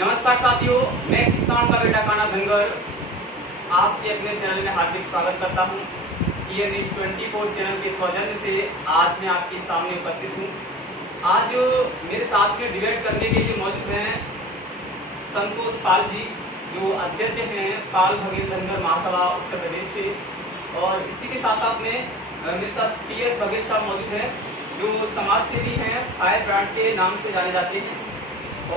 नमस्कार साथियों, मैं किसान का बेटा काना धनगर आपके अपने चैनल में हार्दिक स्वागत करता हूं। ये न्यूज़ 24 चैनल के सौजन्य से आज मैं आपके सामने उपस्थित हूं। आज मेरे साथ में डिबेट करने के लिए मौजूद हैं संतोष पाल जी, जो अध्यक्ष हैं पाल भगेल धनगर महासभा उत्तर प्रदेश से, और इसी के साथ साथ में मेरे साथ PS भगेल साहब मौजूद हैं, जो समाज सेवी हैं, फायर ब्रांड के नाम से जाने जाते हैं,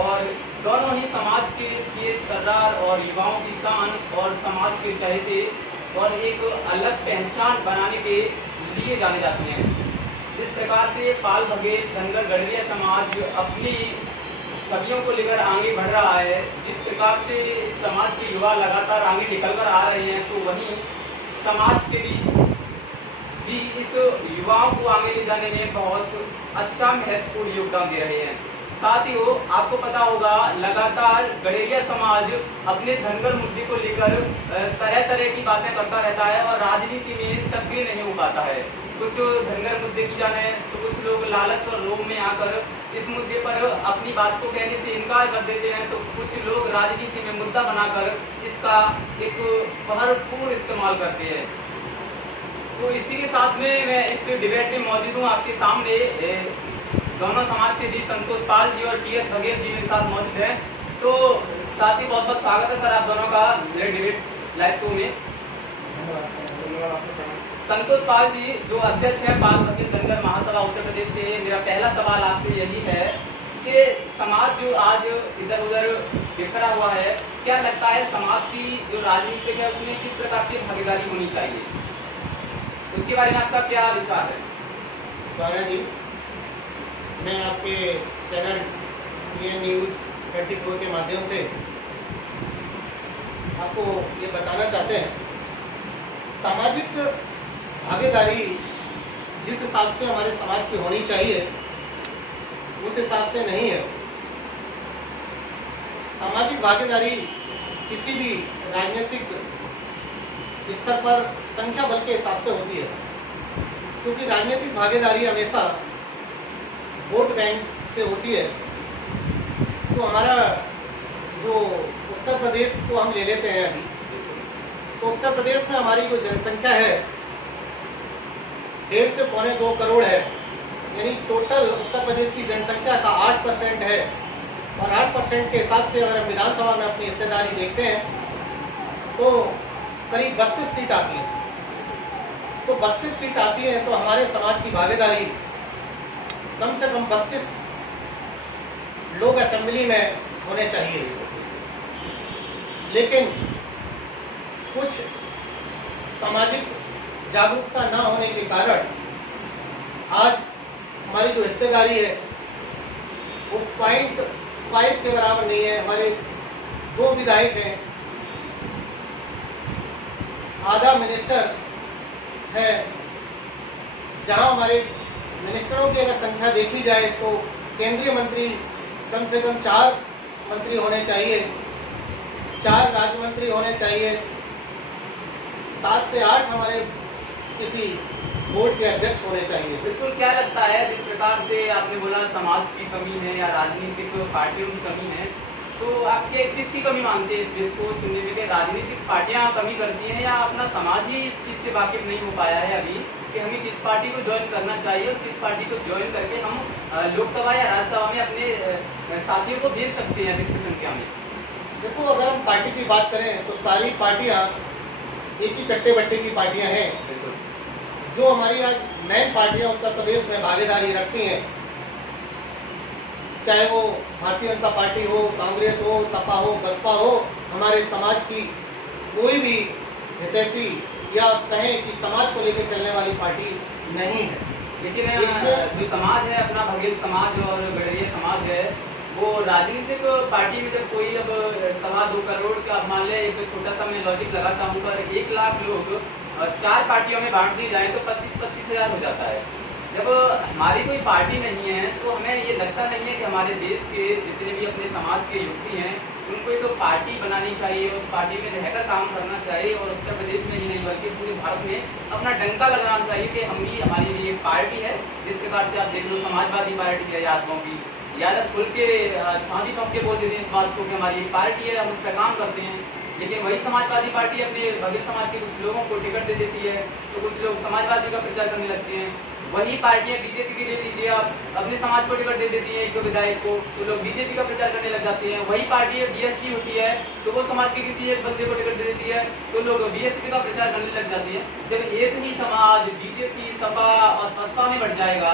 और दोनों ही समाज के तेज तर्रार और युवाओं की शान और समाज के चहेते और एक अलग पहचान बनाने के लिए जाने जाते हैं। जिस प्रकार से पाल भगेल धनगर गड़रिया समाज अपनी छवियों को लेकर आगे बढ़ रहा है, जिस प्रकार से समाज के युवा लगातार आगे निकल कर आ रहे हैं, तो वहीं समाज से भी इस युवाओं को आगे ले जाने में बहुत अच्छा महत्वपूर्ण योगदान दे रहे हैं। साथियों, आपको पता होगा लगातार गड़रिया समाज अपने धनगर मुद्दे को लेकर तरह तरह की बातें करता रहता है और राजनीति में सक्रिय नहीं हो पाता है। कुछ धनगर मुद्दे की जाने तो कुछ लोग लालच और लोभ में आकर इस मुद्दे पर अपनी बात को कहने से इनकार कर देते हैं, तो कुछ लोग राजनीति में मुद्दा बनाकर इसका एक भरपूर इस्तेमाल करते हैं। तो इसी के साथ में मैं इस डिबेट में मौजूद हूँ आपके सामने। दोनों समाज से भी संतोष पाल जी और PS भगेल जी मेरे साथ मौजूद हैं। तो साथ ही बहुत बहुत स्वागत है सर आप दोनों का मेरे डिबेट लाइव शो में। संतोष पाल जी, जो अध्यक्ष हैं पाल भगेल धनगर महासभा उत्तर प्रदेश से, मेरा पहला सवाल आपसे यही है कि समाज जो आज इधर उधर बिखरा हुआ है, क्या लगता है समाज की जो राजनीति है उसमें किस प्रकार से भागीदारी होनी चाहिए, उसके बारे में आपका क्या विचार है? स्वागत जी, मैं आपके चैनल न्यूज़ 24 के माध्यम से आपको ये बताना चाहते हैं, सामाजिक भागीदारी जिस हिसाब से हमारे समाज की होनी चाहिए उस हिसाब से नहीं है। सामाजिक भागीदारी किसी भी राजनीतिक स्तर पर संख्या बल के हिसाब से होती है, क्योंकि राजनीतिक भागीदारी हमेशा वोट बैंक से होती है। तो हमारा जो उत्तर प्रदेश को हम ले लेते हैं अभी, तो उत्तर प्रदेश में हमारी जो जनसंख्या है 1.5 से 2.25 करोड़ है, यानी टोटल उत्तर प्रदेश की जनसंख्या का 8% है। और 8% के हिसाब से अगर हम विधानसभा में अपनी हिस्सेदारी देखते हैं तो करीब 32 सीट आती है। तो 32 सीट आती है तो हमारे समाज की भागीदारी कम से कम 32 लोग असेंबली में होने चाहिए। लेकिन कुछ सामाजिक जागरूकता न होने के कारण आज हमारी जो हिस्सेदारी है वो 0.5 के बराबर नहीं है। हमारे 2 विधायक हैं, आधा मिनिस्टर है। जहां हमारे मिनिस्टरों की अगर संख्या देखी जाए तो केंद्रीय मंत्री कम से कम 4 मंत्री होने चाहिए, 4 राज्य मंत्री होने चाहिए, 7 से 8 हमारे किसी बोर्ड के अध्यक्ष होने चाहिए। बिल्कुल, क्या लगता है जिस प्रकार से आपने बोला समाज की कमी है या राजनीतिक पार्टियों की कमी है, तो आपके किसकी कमी मानते हैं इस देश को चुनने में? कि राजनीतिक पार्टियां कमी करती हैं या अपना समाज ही इस चीज़ से वाकिफ नहीं हो पाया है अभी कि हमें किस पार्टी को ज्वाइन करना चाहिए और किस पार्टी को ज्वाइन करके हम लोकसभा या राज्यसभा में अपने साथियों को भेज सकते हैं अधिक से संख्या में? देखो, अगर हम पार्टी की बात करें तो सारी पार्टियां एक ही चट्टे बट्टे की पार्टियां हैं। जो हमारी आज मेन पार्टियां उत्तर प्रदेश में भागीदारी रखती हैं, चाहे वो भारतीय जनता पार्टी हो, कांग्रेस हो, सपा हो, बसपा हो, हमारे समाज की कोई भी हितैषी या कहें कि समाज को लेकर चलने वाली पार्टी नहीं है। लेकिन जो समाज है अपना भगेल समाज और गड़रिया समाज है, वो राजनीतिक पार्टी में जब कोई अब 2.25 करोड़ का मान ले, एक छोटा सा मैं लॉजिक लगाता हूँ, पर 1 लाख लोग 4 पार्टियों में बांट दिए जाए तो 25-25 हज़ार हो जाता है। जब हमारी कोई पार्टी नहीं है तो हमें ये लगता नहीं है कि हमारे देश के जितने भी अपने समाज के युवती हैं उनको एक पार्टी बनानी चाहिए, उस पार्टी में रहकर काम करना चाहिए और उत्तर प्रदेश में ही नहीं बल्कि पूरे भारत में अपना डंका लगाना चाहिए कि हम भी, हमारी भी एक पार्टी है। जिस प्रकार से आप देख लो समाजवादी पार्टी है यादवों की, ज़्यादा खुल के छाती ठोक के बोल देते हैं इस बात को कि हमारी एक पार्टी है, हम उस पर काम करते हैं। लेकिन वही समाजवादी पार्टी अपने बघेल समाज के कुछ लोगों को टिकट दे देती है, तो कुछ लोग समाजवादी का प्रचार करने लगते हैं। वही पार्टियां बीजेपी की ले लीजिए आप, अपने समाज को टिकट दे देती है एक विधायक को, तो लोग बीजेपी का प्रचार करने लग जाते हैं। वही पार्टी बीएसपी होती है, तो वो समाज के किसी एक बंदे को टिकट दे देती है, तो लोग बीएसपी का प्रचार करने लग जाते हैं। जब एक ही समाज बीजेपी, सपा और बसपा में बढ़ जाएगा,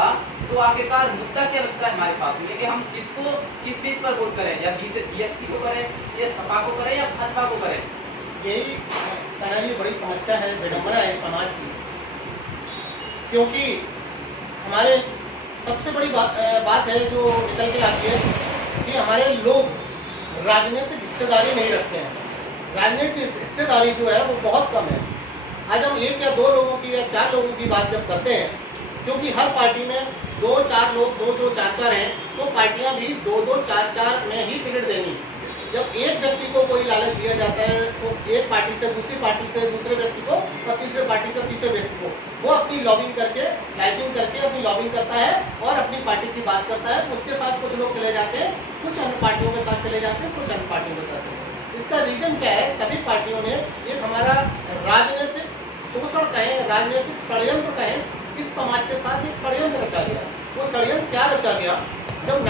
तो आखिरकार मुद्दा क्या बचता है हमारे पास में कि हम किसको किस बीच पर वोट करें, या बीएसपी को करें, या सपा को करें, या भाजपा को करें। यही कहना जी बड़ी समस्या है, विडंबना है समाज की, क्योंकि हमारे सबसे बड़ी बात है जो निकल के आती है कि हमारे लोग राजनीतिक हिस्सेदारी नहीं रखते हैं। राजनीतिक हिस्सेदारी जो है वो बहुत कम है। आज हम एक या दो लोगों की या चार लोगों की बात जब करते हैं, क्योंकि हर पार्टी में दो चार लोग, दो चार हैं, तो पार्टियां भी दो चार में ही टिकट देनी। जब एक व्यक्ति को कोई लालच दिया जाता है, तो एक पार्टी से दूसरी पार्टी से दूसरे व्यक्ति को और तीसरे पार्टी से तीसरे व्यक्ति को वो अपनी लॉबिंग करके, लाइकिंग करके अपनी लॉबिंग करता है और अपनी पार्टी की बात करता है। उसके साथ कुछ लोग चले जाते हैं, कुछ अन्य पार्टियों के साथ चले जाते हैं, कुछ अन्य पार्टियों के साथ चले जाते हैं। इसका रीजन क्या है? सभी पार्टियों ने एक हमारा राजनीतिक शोषण कहें, राजनीतिक षड्यंत्र कहें, इस समाज के साथ एक षड्यंत्र रचा गया। वो षड्यंत्र क्या रचा गया? जब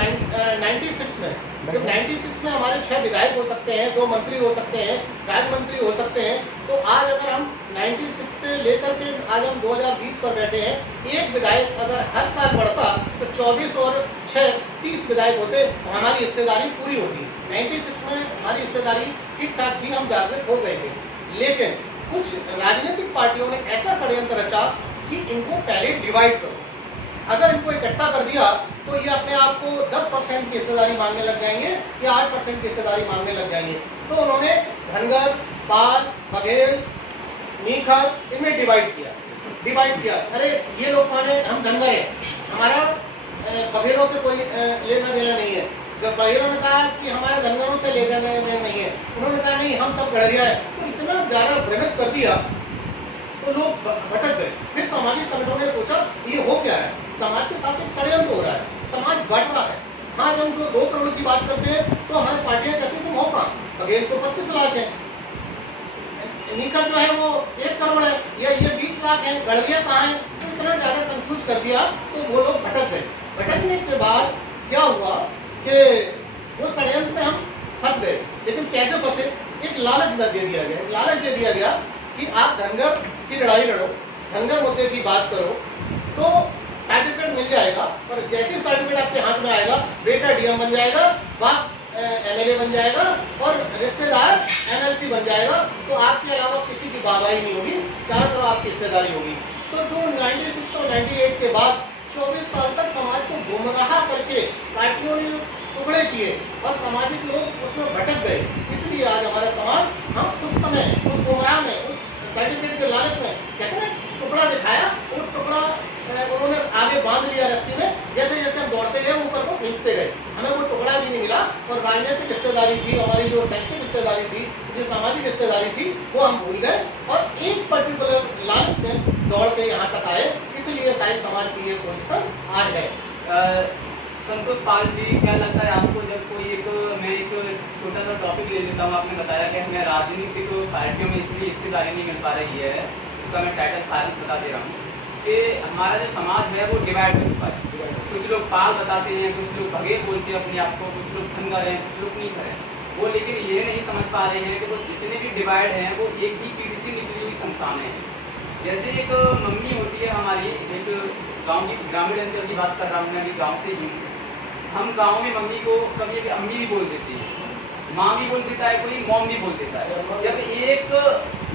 96 में जब 96 में हमारे 6 विधायक हो सकते हैं, 2 मंत्री हो सकते हैं, राज्य मंत्री हो सकते हैं, तो आज अगर हम 96 से लेकर के आज हम 2020 पर बैठे हैं, एक विधायक अगर हर साल बढ़ता तो 24 और 6 30 विधायक होते, तो हमारी हिस्सेदारी पूरी होती। 96 में हमारी हिस्सेदारी ठीक ठाक थी, हम जागृत हो गए थे। लेकिन कुछ राजनीतिक पार्टियों ने ऐसा षड्यंत्र रचा कि इनको पहले डिवाइड करो। अगर इनको इकट्ठा कर दिया तो ये अपने आप को 10% की हिस्सेदारी मांगने लग जाएंगे या 8% की हिस्सेदारी मांगने लग जाएंगे। तो उन्होंने धनगर, पाल, बघेल, मीखर इनमें डिवाइड किया। अरे ये लोग माने हम धनगर हैं, हमारा बघेलों से कोई लेना देना नहीं है। जब बघेलों ने कहा कि हमारे धनगरों से लेना देना नहीं है, उन्होंने कहा नहीं हम सब गड़रिया है। तो इतना ज़्यादा भ्रमित कर दिया तो लोग भटक गए। फिर सामाजिक संगठनों ने सोचा ये हो क्या है, समाज के साथ एक षड्यंत्र हो रहा है, समाज बढ़ रहा है। हाँ, जब जो 2 करोड़ की बात करते हैं तो हमारी पार्टियां कहती हैं तुम हो कहाँ? बघेल को 25 लाख है, मीखर जो है वो 1 करोड़ है, या ये 20 लाख है, गड़रिया कहाँ है? तो इतना ज़्यादा कंफ्यूज कर दिया तो वो लोग भटक गए। भटकने के बाद क्या हुआ कि वो षड्यंत्र में हम फंस गए। लेकिन कैसे फंसे? एक लालच दे दिया गया कि आप धनगर की लड़ाई लड़ो, धनगर मुद्दे की बात करो तो सर्टिफिकेट मिल जाएगा, और जैसे सर्टिफिकेट आपके हाथ में आएगा, बेटा डीएम बन जाएगा, बाप एमएलए बन जाएगा और रिश्तेदार एमएलसी बन जाएगा, तो आपके अलावा किसी की वाहवाही नहीं होगी, चारों तरफ आपकी हिस्सेदारी होगी। तो जो 96 और 98 के बाद 24 साल तक समाज को गुमराह करके पार्टियों ने टुकड़े किए और सामाजिक लोग उसमें भटक गए। इसलिए आज हमारा समाज, हम उस समय उस गुमराह में, उस सर्टिफिकेट के लालच में कहते हैं टुकड़ा दिखाया, वो टुकड़ा उन्होंने आगे बांध लिया रस्सी में। जैसे जैसे हम दौड़ते गए ऊपर को खींचते गए, हमें वो टुकड़ा भी नहीं मिला। और राजनीतिक हिस्सेदारी थी, हमारी जो शैक्षिक हिस्सेदारी थी, जो सामाजिक हिस्सेदारी थी, वो हम भूल गए और एक पर्टिकुलर लालच में दौड़ के यहाँ तक आए। इसलिए शायद समाज की ये पोजीशन आज है। संतोष पाल जी, क्या लगता है आपको, जब कोई मैं एक छोटा सा टॉपिक ले लेता हूँ, आपने बताया कि हमें राजनीतिक पार्टियों में इसलिए हिस्सेदारी नहीं मिल पा रही है, इसका मैं टाइटल साइंस बता दे रहा हूँ कि हमारा जो समाज है वो डिवाइड हो चुका है। कुछ लोग पाल बताते हैं, कुछ लोग बघेल बोलते हैं अपने आप को, कुछ लोग धनगर हैं, कुछ लोग मीखर हैं। वो लेकिन ये नहीं समझ पा रहे हैं कि वो जितने भी डिवाइड हैं वो एक ही पीढ़ी से निकली हुई संतानें हैं। जैसे एक मम्मी होती है हमारी, एक गाँव की, ग्रामीण अंचल की बात कर रहा हूँ मैं, अभी गाँव से ही। हम गाँव में मम्मी को कभी अम्मी भी बोल देती है, माँ भी बोल देता है, कोई मॉम भी बोल देता है। जब एक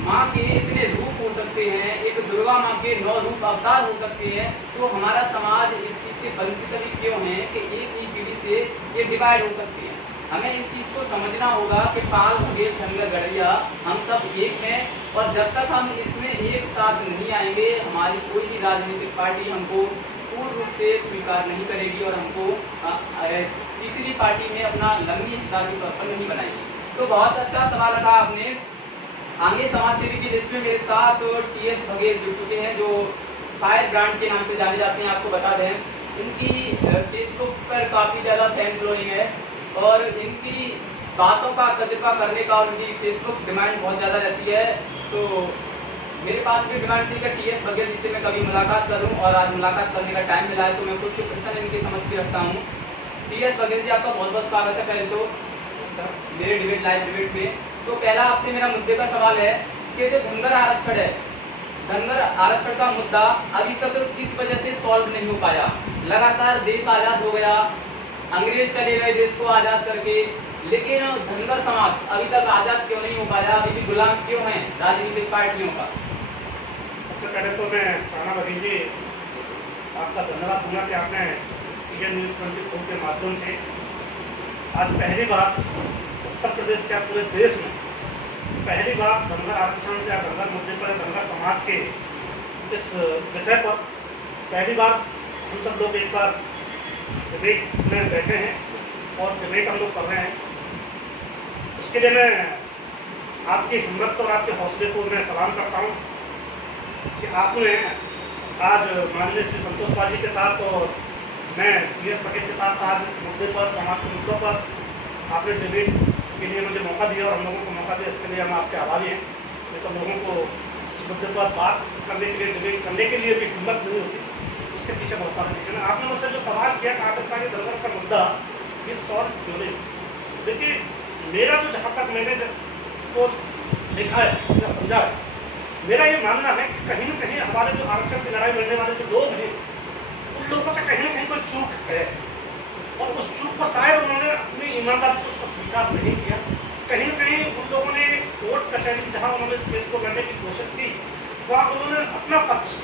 माँ के इतने रूप हो सकते हैं, एक दुर्गा माँ के 9 रूप अवतार हो सकते हैं, तो हमारा समाज इस चीज़ से वंचित भी क्यों है कि एक ही पीढ़ी से ये डिवाइड हो सकती है। हमें इस चीज़ को समझना होगा कि पाल, बघेल, धनगर, गड़रिया हम सब एक हैं, और जब तक हम इसमें एक साथ नहीं आएंगे, हमारी कोई भी राजनीतिक पार्टी हमको पूर्ण रूप से स्वीकार नहीं करेगी और हमको तीसरी पार्टी में अपना लंबी हिस्सेदार के तौर पर नहीं बनाएगी। तो बहुत अच्छा सवाल रखा आपने। आगे समाज सेवी की लिस्ट में मेरे साथ टीएस बघेल जुड़ चुके हैं, जो फायर ब्रांड के नाम से जाने जाते हैं। आपको बता दें इनकी फेसबुक पर काफ़ी ज़्यादा फैन फॉलोइंग है और इनकी बातों का तजुर्बा करने का उनकी फेसबुक डिमांड बहुत ज़्यादा रहती है। तो मेरे पास भी डिमांड थी कि टीएस बघेल जी से मैं कभी मुलाकात करूं और आज मुलाकात करने का टाइम मिला है, तो मैं कुछ प्रश्न इनके समझ के रखता हूं। टीएस बघेल जी, आपका बहुत बहुत स्वागत है पहले तो मेरे डिबेट लाइव डिबेट में। तो पहला आपसे मेरा मुद्दे का सवाल है कि जो धनगर आरक्षण है, धनगर आरक्षण का मुद्दा अभी तक किस वजह से सॉल्व नहीं हो पाया? लगातार देश आज़ाद हो गया, अंग्रेज चले गए देश को आज़ाद करके, लेकिन धनगर समाज अभी तक आज़ाद क्यों नहीं हो पाया? अभी भी गुलाम क्यों हैं राजनीतिक पार्टियों का? सबसे पहले तो मैं राणा बघेल जी आपका धन्यवाद दूंगा कि आपने इंडियन न्यूज़ 24 के माध्यम से आज पहली बार उत्तर प्रदेश के पूरे देश में पहली बार धनगर आरक्षण या धनगर मुद्दे पर धनगर समाज के इस विषय पर पहली बार हम सब लोग एक बार डिबेट में बैठे हैं और डिबेट हम लोग कर रहे हैं। उसके लिए मैं आपकी हिम्मत और आपके हौसले को मैं सलाम करता हूँ कि आपने आज माननीय श्री संतोष पाजी के साथ और मैं टीएस बघेल के साथ आज इस मुद्दे पर, समाज के मुद्दों पर आपने डिबेट के लिए मुझे मौका दिया और हम लोगों को मौका दिया, इसके लिए हम आपके आभारी हैं। नहीं तो लोगों को इस मुद्दे पर बात करने के लिए, डिबेट करने के लिए भी हिम्मत नहीं होती, उसके पीछे बहुत सारे लेकिन आपने मुझसे जो सवाल किया कि आतंकवादी धनगर का मुद्दा ये सॉल्व क्यों नहीं? देखिए, मेरा जो जहाँ तक मैंने जिसको देखा है या समझा है, मेरा ये मानना है कि कहीं न कहीं हमारे जो आरक्षण की लड़ाई लड़ने वाले जो लोग हैं, उन लोगों से कहीं न कहीं कोई चूक है और उस चूक को शायद उन्होंने अपनी ईमानदारी से उसको स्वीकार नहीं किया। कहीं न कहीं उन लोगों ने कोर्ट कचहरी जहाँ उन्होंने इस केस को लड़ने की कोशिश की, वहाँ उन्होंने अपना पक्ष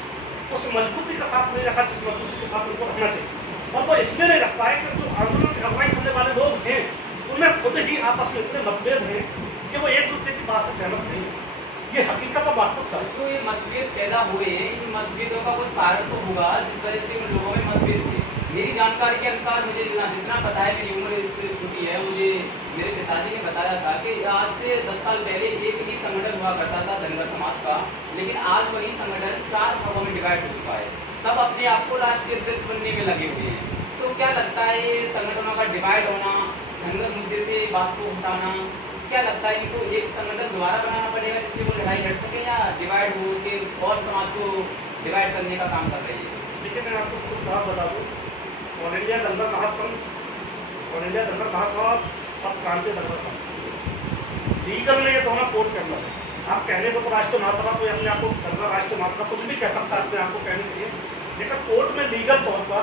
उस मजबूती के साथ नहीं रखा जिस मजबूती के साथ उनको रखना चाहिए। और वो इसलिए नहीं रख पाए कि जो आंदोलन की अगुवाई करने वाले लोग हैं, उनमें खुद ही आपस में इतने मतभेद हैं कि वो एक दूसरे की बात से सहमत नहीं है। ये हकीकत और वास्तविकता है। जो ये मतभेद पैदा हुए हैं, इन मतभेदों का कोई कारण तो होगा जिस वजह से उन लोगों में मतभेद हुए। मेरी जानकारी के अनुसार मुझे जितना पता है, मेरी उम्र इससे छोटी है, मुझे मेरे पिताजी ने बताया था कि आज से 10 साल पहले एक ही संगठन हुआ करता था धनगर समाज का, लेकिन आज वही संगठन 4 भागों में डिवाइड हो चुका है। सब अपने आप को राष्ट्रीय अध्यक्ष बनने में लगे हुए हैं। तो क्या लगता है ये संगठनों का डिवाइड होना, धनगर मुद्दे से बात को हटाना, क्या लगता है इनको एक संगठन दोबारा बनाना पड़ेगा जिससे वो लड़ाई लड़ सके, या डिवाइड हो के और समाज को डिवाइड करने का काम कर रही है? देखिए, मैं आपको कुछ साफ बता दूँ, ऑल इंडिया धनगर महासंघ, ऑल इंडिया धनगर महासभा और प्रांतीय धनगर महासभा, लीगल में ये दोनों कोर्ट के अंदर है। आप कहने को तो राष्ट्रीय महासभा कोई अपने आप को धनगर राष्ट्रीय महासभा कुछ भी कह सकता है अपने आप को कहने के लिए, लेकिन कोर्ट में लीगल तौर पर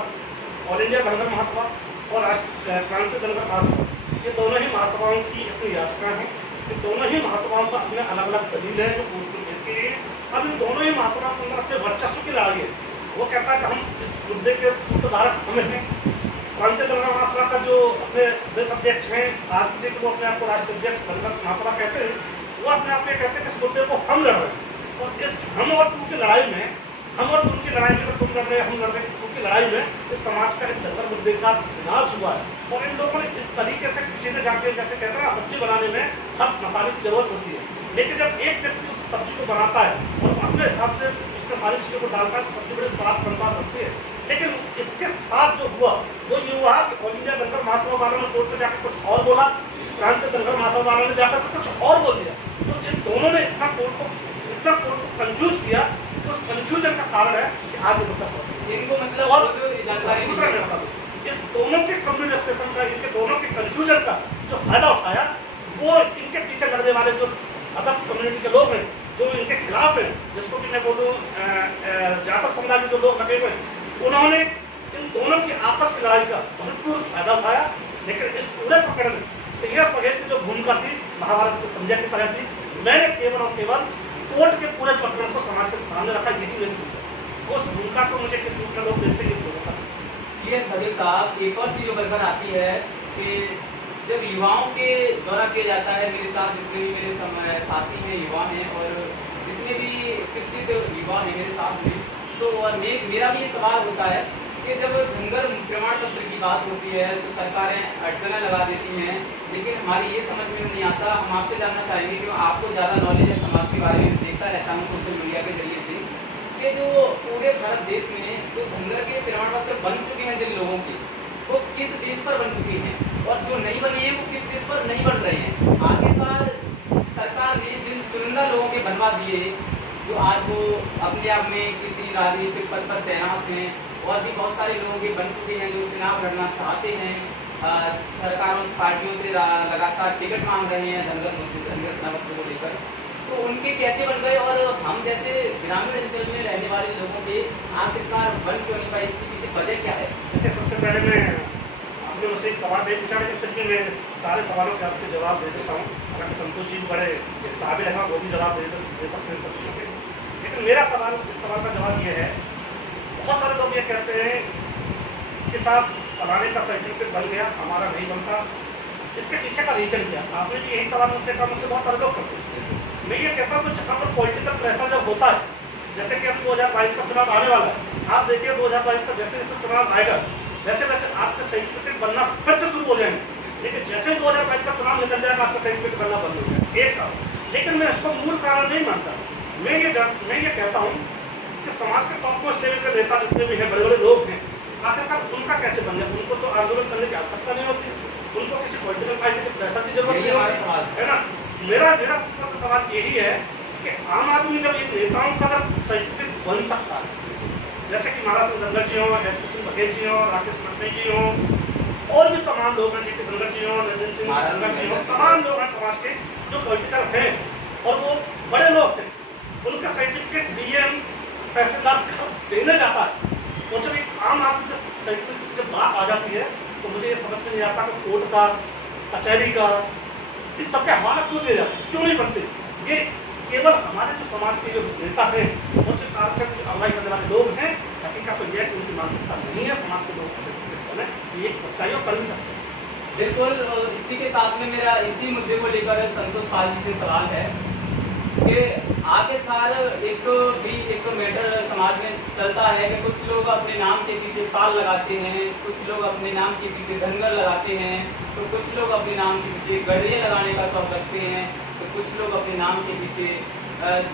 ऑल इंडिया धनगर महासभा और प्रांतीय धनगर महासभा, ये दोनों ही महासभाओं की अपनी याचिका है। ये दोनों ही महासभाओं का अपने अलग अलग दलील है जो कोर्ट में पेश की गई है। अब इन दोनों ही महासभाओं के अंदर अपने वर्चस्व की लड़ाई है। वो कहता है कि हम इस मुद्दे के सूत्रधारक हम हैं। प्रांतीय धनगर महासभा का जो अपने देश अध्यक्ष हैं, आज के वो अपने आप को राष्ट्रीय अध्यक्ष धनगर महासभा कहते हैं, वो अपने आप में कहते हैं कि इस मुद्दे को हम लड़ रहे हैं। और इस हम और तू की लड़ाई में, हम और तुम की लड़ाई में, तुम लड़ रहे हम लड़ रहे तू की लड़ाई में, इस समाज का इस धनगर मुद्दे का विनाश हुआ है। और इन लोगों ने इस तरीके से किसी ने जाके, जैसे कहते हैं ना, सब्जी बनाने में हर मसाले की जरूरत होती है, लेकिन जब एक व्यक्ति उस सब्जी को बनाता है और अपने हिसाब से उसमें सारी चीज़ों को डालता है तो सब्जी बड़े स्वाद बनता बनती है। लेकिन इसके साथ जो हुआ वो ये हुआ कि ऑल इंडिया धनगर महासभा वालों ने कोर्ट में जाकर कुछ और बोला, प्रांतीय धनगर महासभा वालों ने जाकर कुछ और बोल दिया। तो जिन दोनों ने इतना कोर्ट को कंफ्यूज किया, उस कंफ्यूजन का कारण है कि आज मुद्दा इनको मतलब और जानकारी दूसरा मैं बता दूं, इस दोनों के कम्युनिकेशन का, इनके दोनों के कंफ्यूजन का जो फायदा उठाया, वो इनके पीछे लगने वाले जो अदर कम्युनिटी के लोग हैं, जो इनके खिलाफ हैं, जिसको कि मैं बोलूँ जाटक समुदाय के जो लोग लगे हुए हैं, उन्होंने इन दोनों की आपस की लड़ाई का भरपूर फायदा उठाया। लेकिन इस पूरे प्रकरण में टीएस बघेल की जो भूमिका थी, महाभारत के संजय की तरह थी। मैंने केवल और केवल कोर्ट के पूरे प्रकरण को समाज के सामने रखा, यही मेरी भूमिका। उस भूमिका को मुझे किस रूप में लोग देखते हैं, टीएस बघेल साहब, एक और चीज़ उभर कर आती है कि जब युवाओं के द्वारा किया जाता है, मेरे साथ जितने भी मेरे साथी हैं, युवा हैं, और जितने भी शिक्षित युवा हैं मेरे साथ में, तो मेरा भी ये सवाल होता है कि जब धनगर प्रमाण पत्र की बात होती है तो सरकारें अटकलें लगा देती हैं, लेकिन हमारी ये समझ में नहीं आता। हम आपसे जानना चाहेंगे कि आपको ज़्यादा नॉलेज है समाज के बारे में, देखता रहता हूँ सोशल मीडिया के जरिए से, कि जो पूरे भारत देश में जो धनगर के प्रमाण पत्र बन चुके हैं जिन लोगों के, वो किस बेस पर बन चुके हैं और जो नहीं बने हैं वो किस बेस पर नहीं बन रहे हैं। आखिरकार सरकार ने जिन चुनिंदा लोगों के बनवा दिए जो आज वो अपने आप में किसी राजनीतिक पद पर तैनात हैं, और भी बहुत सारे लोगों के बन चुके हैं जो चुनाव लड़ना चाहते हैं, सरकारों पार्टियों से लगातार टिकट मांग रहे हैं धनगर प्रमाण को लेकर, तो उनके कैसे बन गए और हम जैसे ग्रामीण अंचल में रहने वाले लोगों के आखिरकार बन क्यों नहीं पाए, इसके पीछे वजह क्या है? देखिए, सबसे पहले मैं आपने मुझसे एक सवाल नहीं पूछा, लेकिन फिर भी मैं सारे सवालों के आपके जवाब दे देता हूँ। हालांकि संतोष जी बड़े काबिल है, वो भी जवाब दे सकते हैं सब चीज़ों के, लेकिन मेरा सवाल, इस सवाल का जवाब ये है, बहुत सारे लोग ये कहते हैं कि साहब फलाने का सर्टिफिकेट बन गया, हमारा नहीं बनता, इसके पीछे का रीजन क्या? आपने भी यही सवाल मुझसे कहा, मुझसे बहुत सारे लोग करते हैं। मैं ये कहता हूँ कि जहाँ पर पॉलिटिकल प्रेशर जब होता है, जैसे कि अब 2022 का चुनाव आने वाला है, आप देखिए 2022 का जैसे जैसे चुनाव आएगा वैसे वैसे आपके सर्टिफिकेट बनना फिर से शुरू हो जाएंगे, लेकिन जैसे 2022 का चुनाव निकल जाएगा आपका सर्टिफिकेट बनना बंद हो जाएगा, एक कारण। लेकिन मैं इसको मूल कारण नहीं मानता। मैं ये कहता हूँ कि समाज के टॉप मोस्ट लेवल के नेता जितने भी हैं, बड़े बड़े लोग हैं, आखिरकार उनका कैसे बन गया? उनको तो आंदोलन करने की आवश्यकता नहीं होती, उनको किसी पॉलिटिकल पार्टी के प्रेशर की जरूरत नहीं होती, है ना? मेरा सबसे सवाल यही है कि आम आदमी जब एक नेताओं का जब सर्टिफिकेट बन सकता है, जैसे कि माला सिंह धनगर जी हों, एस पी बघेल जी हों, राकेश पटनी जी हों, और भी तमाम लोग हैं, जी धनगर जी हों, नंदन सिंह धनगर जी हों, तमाम लोग हैं समाज के जो पॉलिटिकल हैं और वो बड़े लोग हैं, उनका सर्टिफिकेट डीएम तहसीलदार देने जाता है, और जब एक आम आदमी का सर्टिफिकेट जब बात आ जाती है तो मुझे ये समझ में नहीं आता कि कोर्ट का, कचहरी का, इस सबके हवाला क्यों दिए जाते, क्यों नहीं बनते? ये केवल हमारे जो समाज के जो नेता हैं और जो आरक्षण की अगुवाई करने वाले लोग हैं, हकीकत तो यह है कि उनकी मानसिकता नहीं है समाज के लोगों को सर्टिफिकेट बने, ये एक सच्चाई और कड़वी सच्चाई। बिल्कुल, इसी के साथ में मेरा इसी मुद्दे को लेकर संतोष पाल जी से सवाल है कि आखिरकार एक मैटर समाज में चलता है कि कुछ लोग अपने नाम के पीछे पाल लगाते हैं, कुछ लोग अपने नाम के पीछे धनगर लगाते हैं, तो कुछ लोग अपने नाम के पीछे गडरिया लगाने का शौक रखते हैं, तो कुछ लोग अपने नाम के पीछे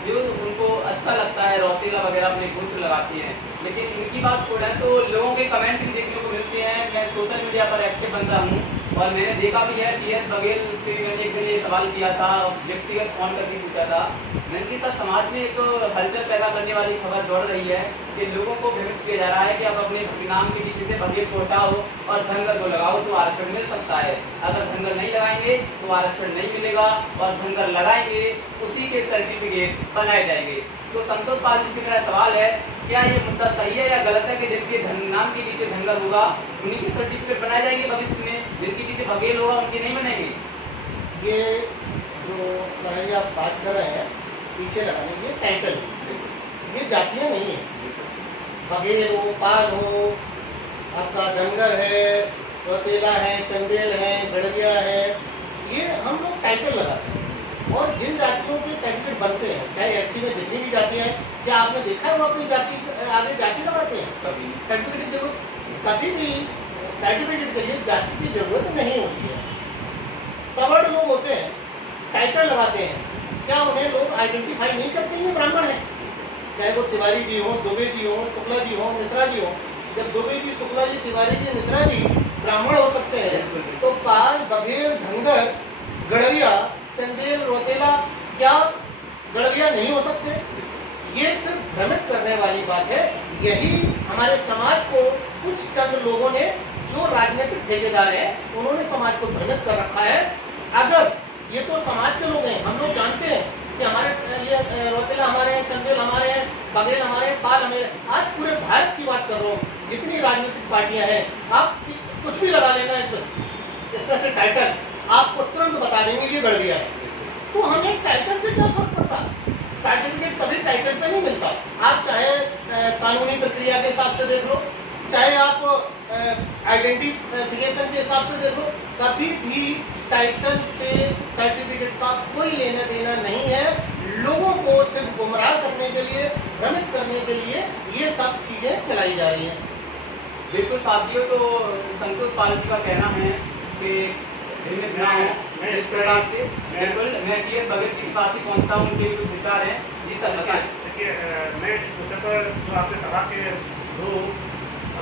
जो उनको अच्छा लगता है रौतेला वगैरह अपने गोत्र लगाते हैं। लेकिन इनकी बात छोड़ें तो लोगों के कमेंट भी देखने को मिलते हैं। मैं सोशल मीडिया पर एक्टिव बनता हूँ और मैंने देखा भी है, टीएस बघेल से मैंने एक दिन ये सवाल किया था, व्यक्तिगत फोन करके पूछा था मैंने कि सर समाज में एक हलचल पैदा करने वाली खबर दौड़ रही है कि लोगों को भ्रमित किया जा रहा है कि आप अपने नाम के पीछे से बघेल को हटाओ और धनगर को लगाओ तो आरक्षण मिल सकता है, अगर धनगर नहीं लगाएंगे तो आरक्षण नहीं मिलेगा और धनगर लगाएंगे उसी के सर्टिफिकेट बनाए जाएंगे। तो संतोष पाल जी से मेरा सवाल है, क्या ये मुद्दा सही है या गलत है कि जिनके नाम के पीछे धनगर होगा उन्हीं के सर्टिफिकेट बनाए जाएंगे भविष्य में, जिनके पीछे बघेल होगा उनके नहीं बनेंगे? ये जो लड़ाई आप बात कर रहे हैं पीछे लगाने के टाइटल, ये जातियाँ नहीं है। बघेल हो, पाल हो, आपका धनगर है, रौतेला है, चंदेल है, गड़रिया है, ये हम लोग टाइटल लगाते हैं। और जिन जातियों के सर्टिफिकेट बनते हैं, चाहे एससी में जितनी भी जातियाँ हैं, क्या आपने देखा है वो अपनी जाति आगे जाति लगाते हैं? कभी सर्टिफिकेट की जरूरत, कभी भी सर्टिफिकेट के लिए जाति की जरूरत नहीं होती है। सवर्ण लोग होते हैं, टाइटल लगाते हैं, क्या उन्हें लोग आइडेंटिफाई नहीं करते ये ब्राह्मण है? चाहे वो तिवारी जी हो, दुबे जी हो, शुक्ला जी हो, मिश्रा जी हो। जब दुबे जी, शुक्ला जी, तिवारी जी, मिश्रा जी ब्राह्मण हो सकते हैं, तो पाल, बघेल, धनगर, गड़रिया, चंदेल, रौतेला क्या गड़रिया नहीं हो सकते? ये सिर्फ भ्रमित करने वाली बात है। यही हमारे समाज को कुछ चंद लोगों ने, जो राजनीतिक ठेकेदार हैं, उन्होंने समाज को भ्रमित कर रखा है। अगर ये तो समाज के लोग हैं, हम लोग जानते हैं कि हमारे ये रौतेला हमारे हैं, चंदेल हमारे हैं, बघेल हमारे हैं, पाल हमारे। आज पूरे भारत की बात कर रहा हूँ, जितनी राजनीतिक पार्टियां हैं, आप कुछ भी लगा लेना इसमें से टाइटल, आपको तुरंत बता देंगे ये गड़रिया है। तो हमें टाइटल से क्या फर्क पड़ता? सर्टिफिकेट कभी टाइटल पे नहीं मिलता। आप चाहे कानूनी प्रक्रिया के हिसाब से देख लो, चाहे आप आइडेंटिफिकेशन के हिसाब से देख लो, कभी भी टाइटल से सर्टिफिकेट का कोई लेना देना नहीं है। लोगों को सिर्फ गुमराह करने के लिए, भ्रमित करने के लिए ये सब चीजें चलाई जा रही हैं। बिल्कुल साथियों, तो संतोष पाल जी का कहना है कि भ्रमित ना हो इस प्रकार से। बिल्कुल, मैं टीएस बघेल जी के पास ही पहुंचता हूँ, उनके भी कुछ विचार हैं। जी सर बताएं। देखिए मैं इस विषय पर जो आपने कहा कि लोग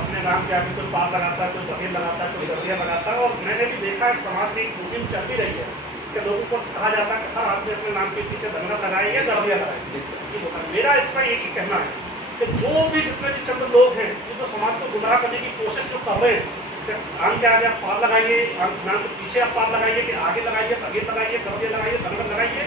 अपने नाम के आगे कोई पार लगाता है, कोई बघेल लगाता है, कोई गड़िया लगाता है, और मैंने भी देखा है समाज में एक मुहिम चल भी रही है कि लोगों को कहा जाता है कि हर आदमी अपने नाम के पीछे धनगर लगाए या गड़िया लगाए। मेरा इस पर एक ही कहना है कि जो भी जितने भी चंद लोग हैं जो समाज को गुमराह करने की कोशिश जो कर रहे हैं कि नाम के आगे आप पार लगाइए, नाम के पीछे आप पार लगाइए, कि आगे लगाइए, बघेल लगाइए, गड़िया लगाइए, धनगर लगाइए,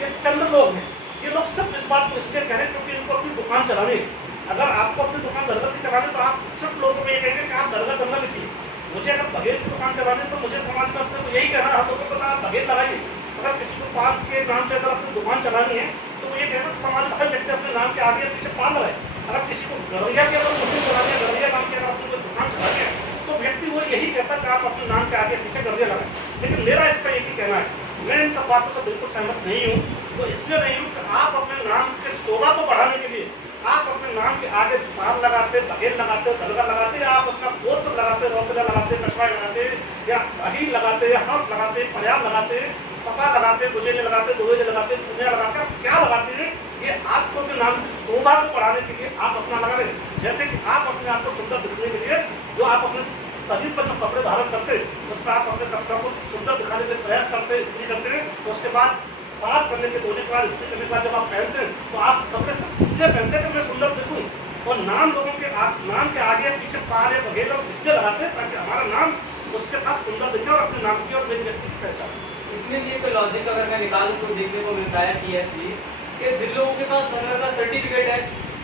ये चंद लोग हैं। ये लोग सिर्फ इस बात को इसलिए कह रहे हैं क्योंकि इनको अपनी दुकान चलानी है। अगर आपको अपनी दुकान दरगाह की चलाने तो आप सिर्फ लोगों को ये कहेंगे कि आप दरगाह लिखिए। मुझे अगर बघेल की दुकान चलाने तो मुझे समाज में अपने को यही कहना है हम लोगों को आप बघेल लगाइए। अगर किसी को पाल के नाम से अगर अपनी दुकान चलानी है तो वो ये कहना कि समाज हर व्यक्ति अपने नाम के आगे पीछे पाल लगाए। अगर किसी को गड़िया के अगर मुझे चलानी है, गड़िया नाम की अगर अपनी कोई दुकान चलानी है तो व्यक्ति वो यही कहता है कि आप अपने नाम के आगे पीछे गड़िया लगाए। लेकिन मेरा इस पर एक ही कहना है, मैं इन सब बातों से बिल्कुल सहमत नहीं हूँ। तो इसलिए नहीं हूँ कि आप अपने नाम के शोभा को बढ़ाने के लिए आप अपने नाम के आगे पाल लगाते, बघेल लगाते, दलगा लगाते, आप अपना गोत्र लगाते, रौतला लगाते, कछवाई लगाते, या अहीर लगाते, या हंस लगाते, पर्याल लगाते, सपा लगाते, गुजेले लगाते, दोहेले लगाते, पुनिया लगाते, आप क्या लगाते हैं? ये आपको अपने नाम की शोभा को बढ़ाने के लिए आप अपना लगा रहे हैं। जैसे कि आप अपने आप को सुंदर दिखने के लिए जो आप अपने शरीर पर जो कपड़े धारण करते हैं उस पर आप अपने कपड़ों को सुंदर दिखाने के प्रयास करते हैं, इस्त्री करते हैं, तो उसके बाद साफ करने के धोने के बाद, इस्त्री करने के बाद जब आप पहनते हैं तो आप कपड़े इसलिए पहनते हैं कि मैं सुंदर दिखूं। और नाम लोगों के नाम के आगे पीछे पाल या बघेल इसलिए लगाते हैं ताकि हमारा नाम उसके साथ सुंदर दिखे और अपने नाम की और मेरी व्यक्ति की पहचान। इसमें भी एक लॉजिक अगर मैं निकालूं तो देखने को मिलता है टीएसपी कि जिन लोगों के पास धनगर का सर्टिफिकेट है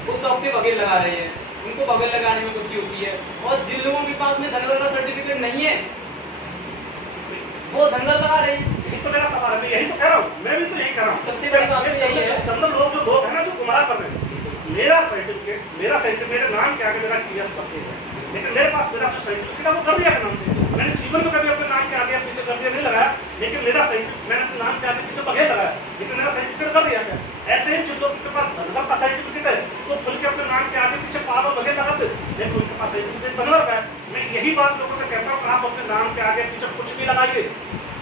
वो शौक से बघेल लगा रहे हैं, उनको बघेल लगाने में खुशी होती है। और जिन लोगों के पास में धनगर का सर्टिफिकेट नहीं है वो धनगर लगा रहे हैं। यही तो मेरा सवाल है, मैं यही तो कह रहा हूँ, मैं भी तो यही कह रहा हूँ। सबसे बड़ी बात यही है चंदन लोग जो लोग हैं ना जो गुमराह कर रहे हैं, मेरा सर्टिफिकेट मेरे नाम के आगे मेरा टीएस पर है, लेकिन मेरे पास मेरा जो सर्टिफिकेट है वो गड़िया के नाम से। मैंने जीवन में कभी अपने नाम के आगे पीछे गड़िया नहीं लगाया, लेकिन मेरा सर्टिफिकेट मैंने अपने नाम के आगे पीछे बघेल लगाया, लेकिन मेरा सर्टिफिकेट गड़िया का। ऐसे ही जिन लोगों के पास धनगर का सर्टिफिकेट है तो खुल के अपने नाम के आगे पीछे पाल और बघेल लगाते, लेकिन उनके पास सर्टिफिकेट धनगर का है। मैं यही बात लोगों से कहता हूँ कि आप अपने नाम के आगे पीछे कुछ भी लगाइए,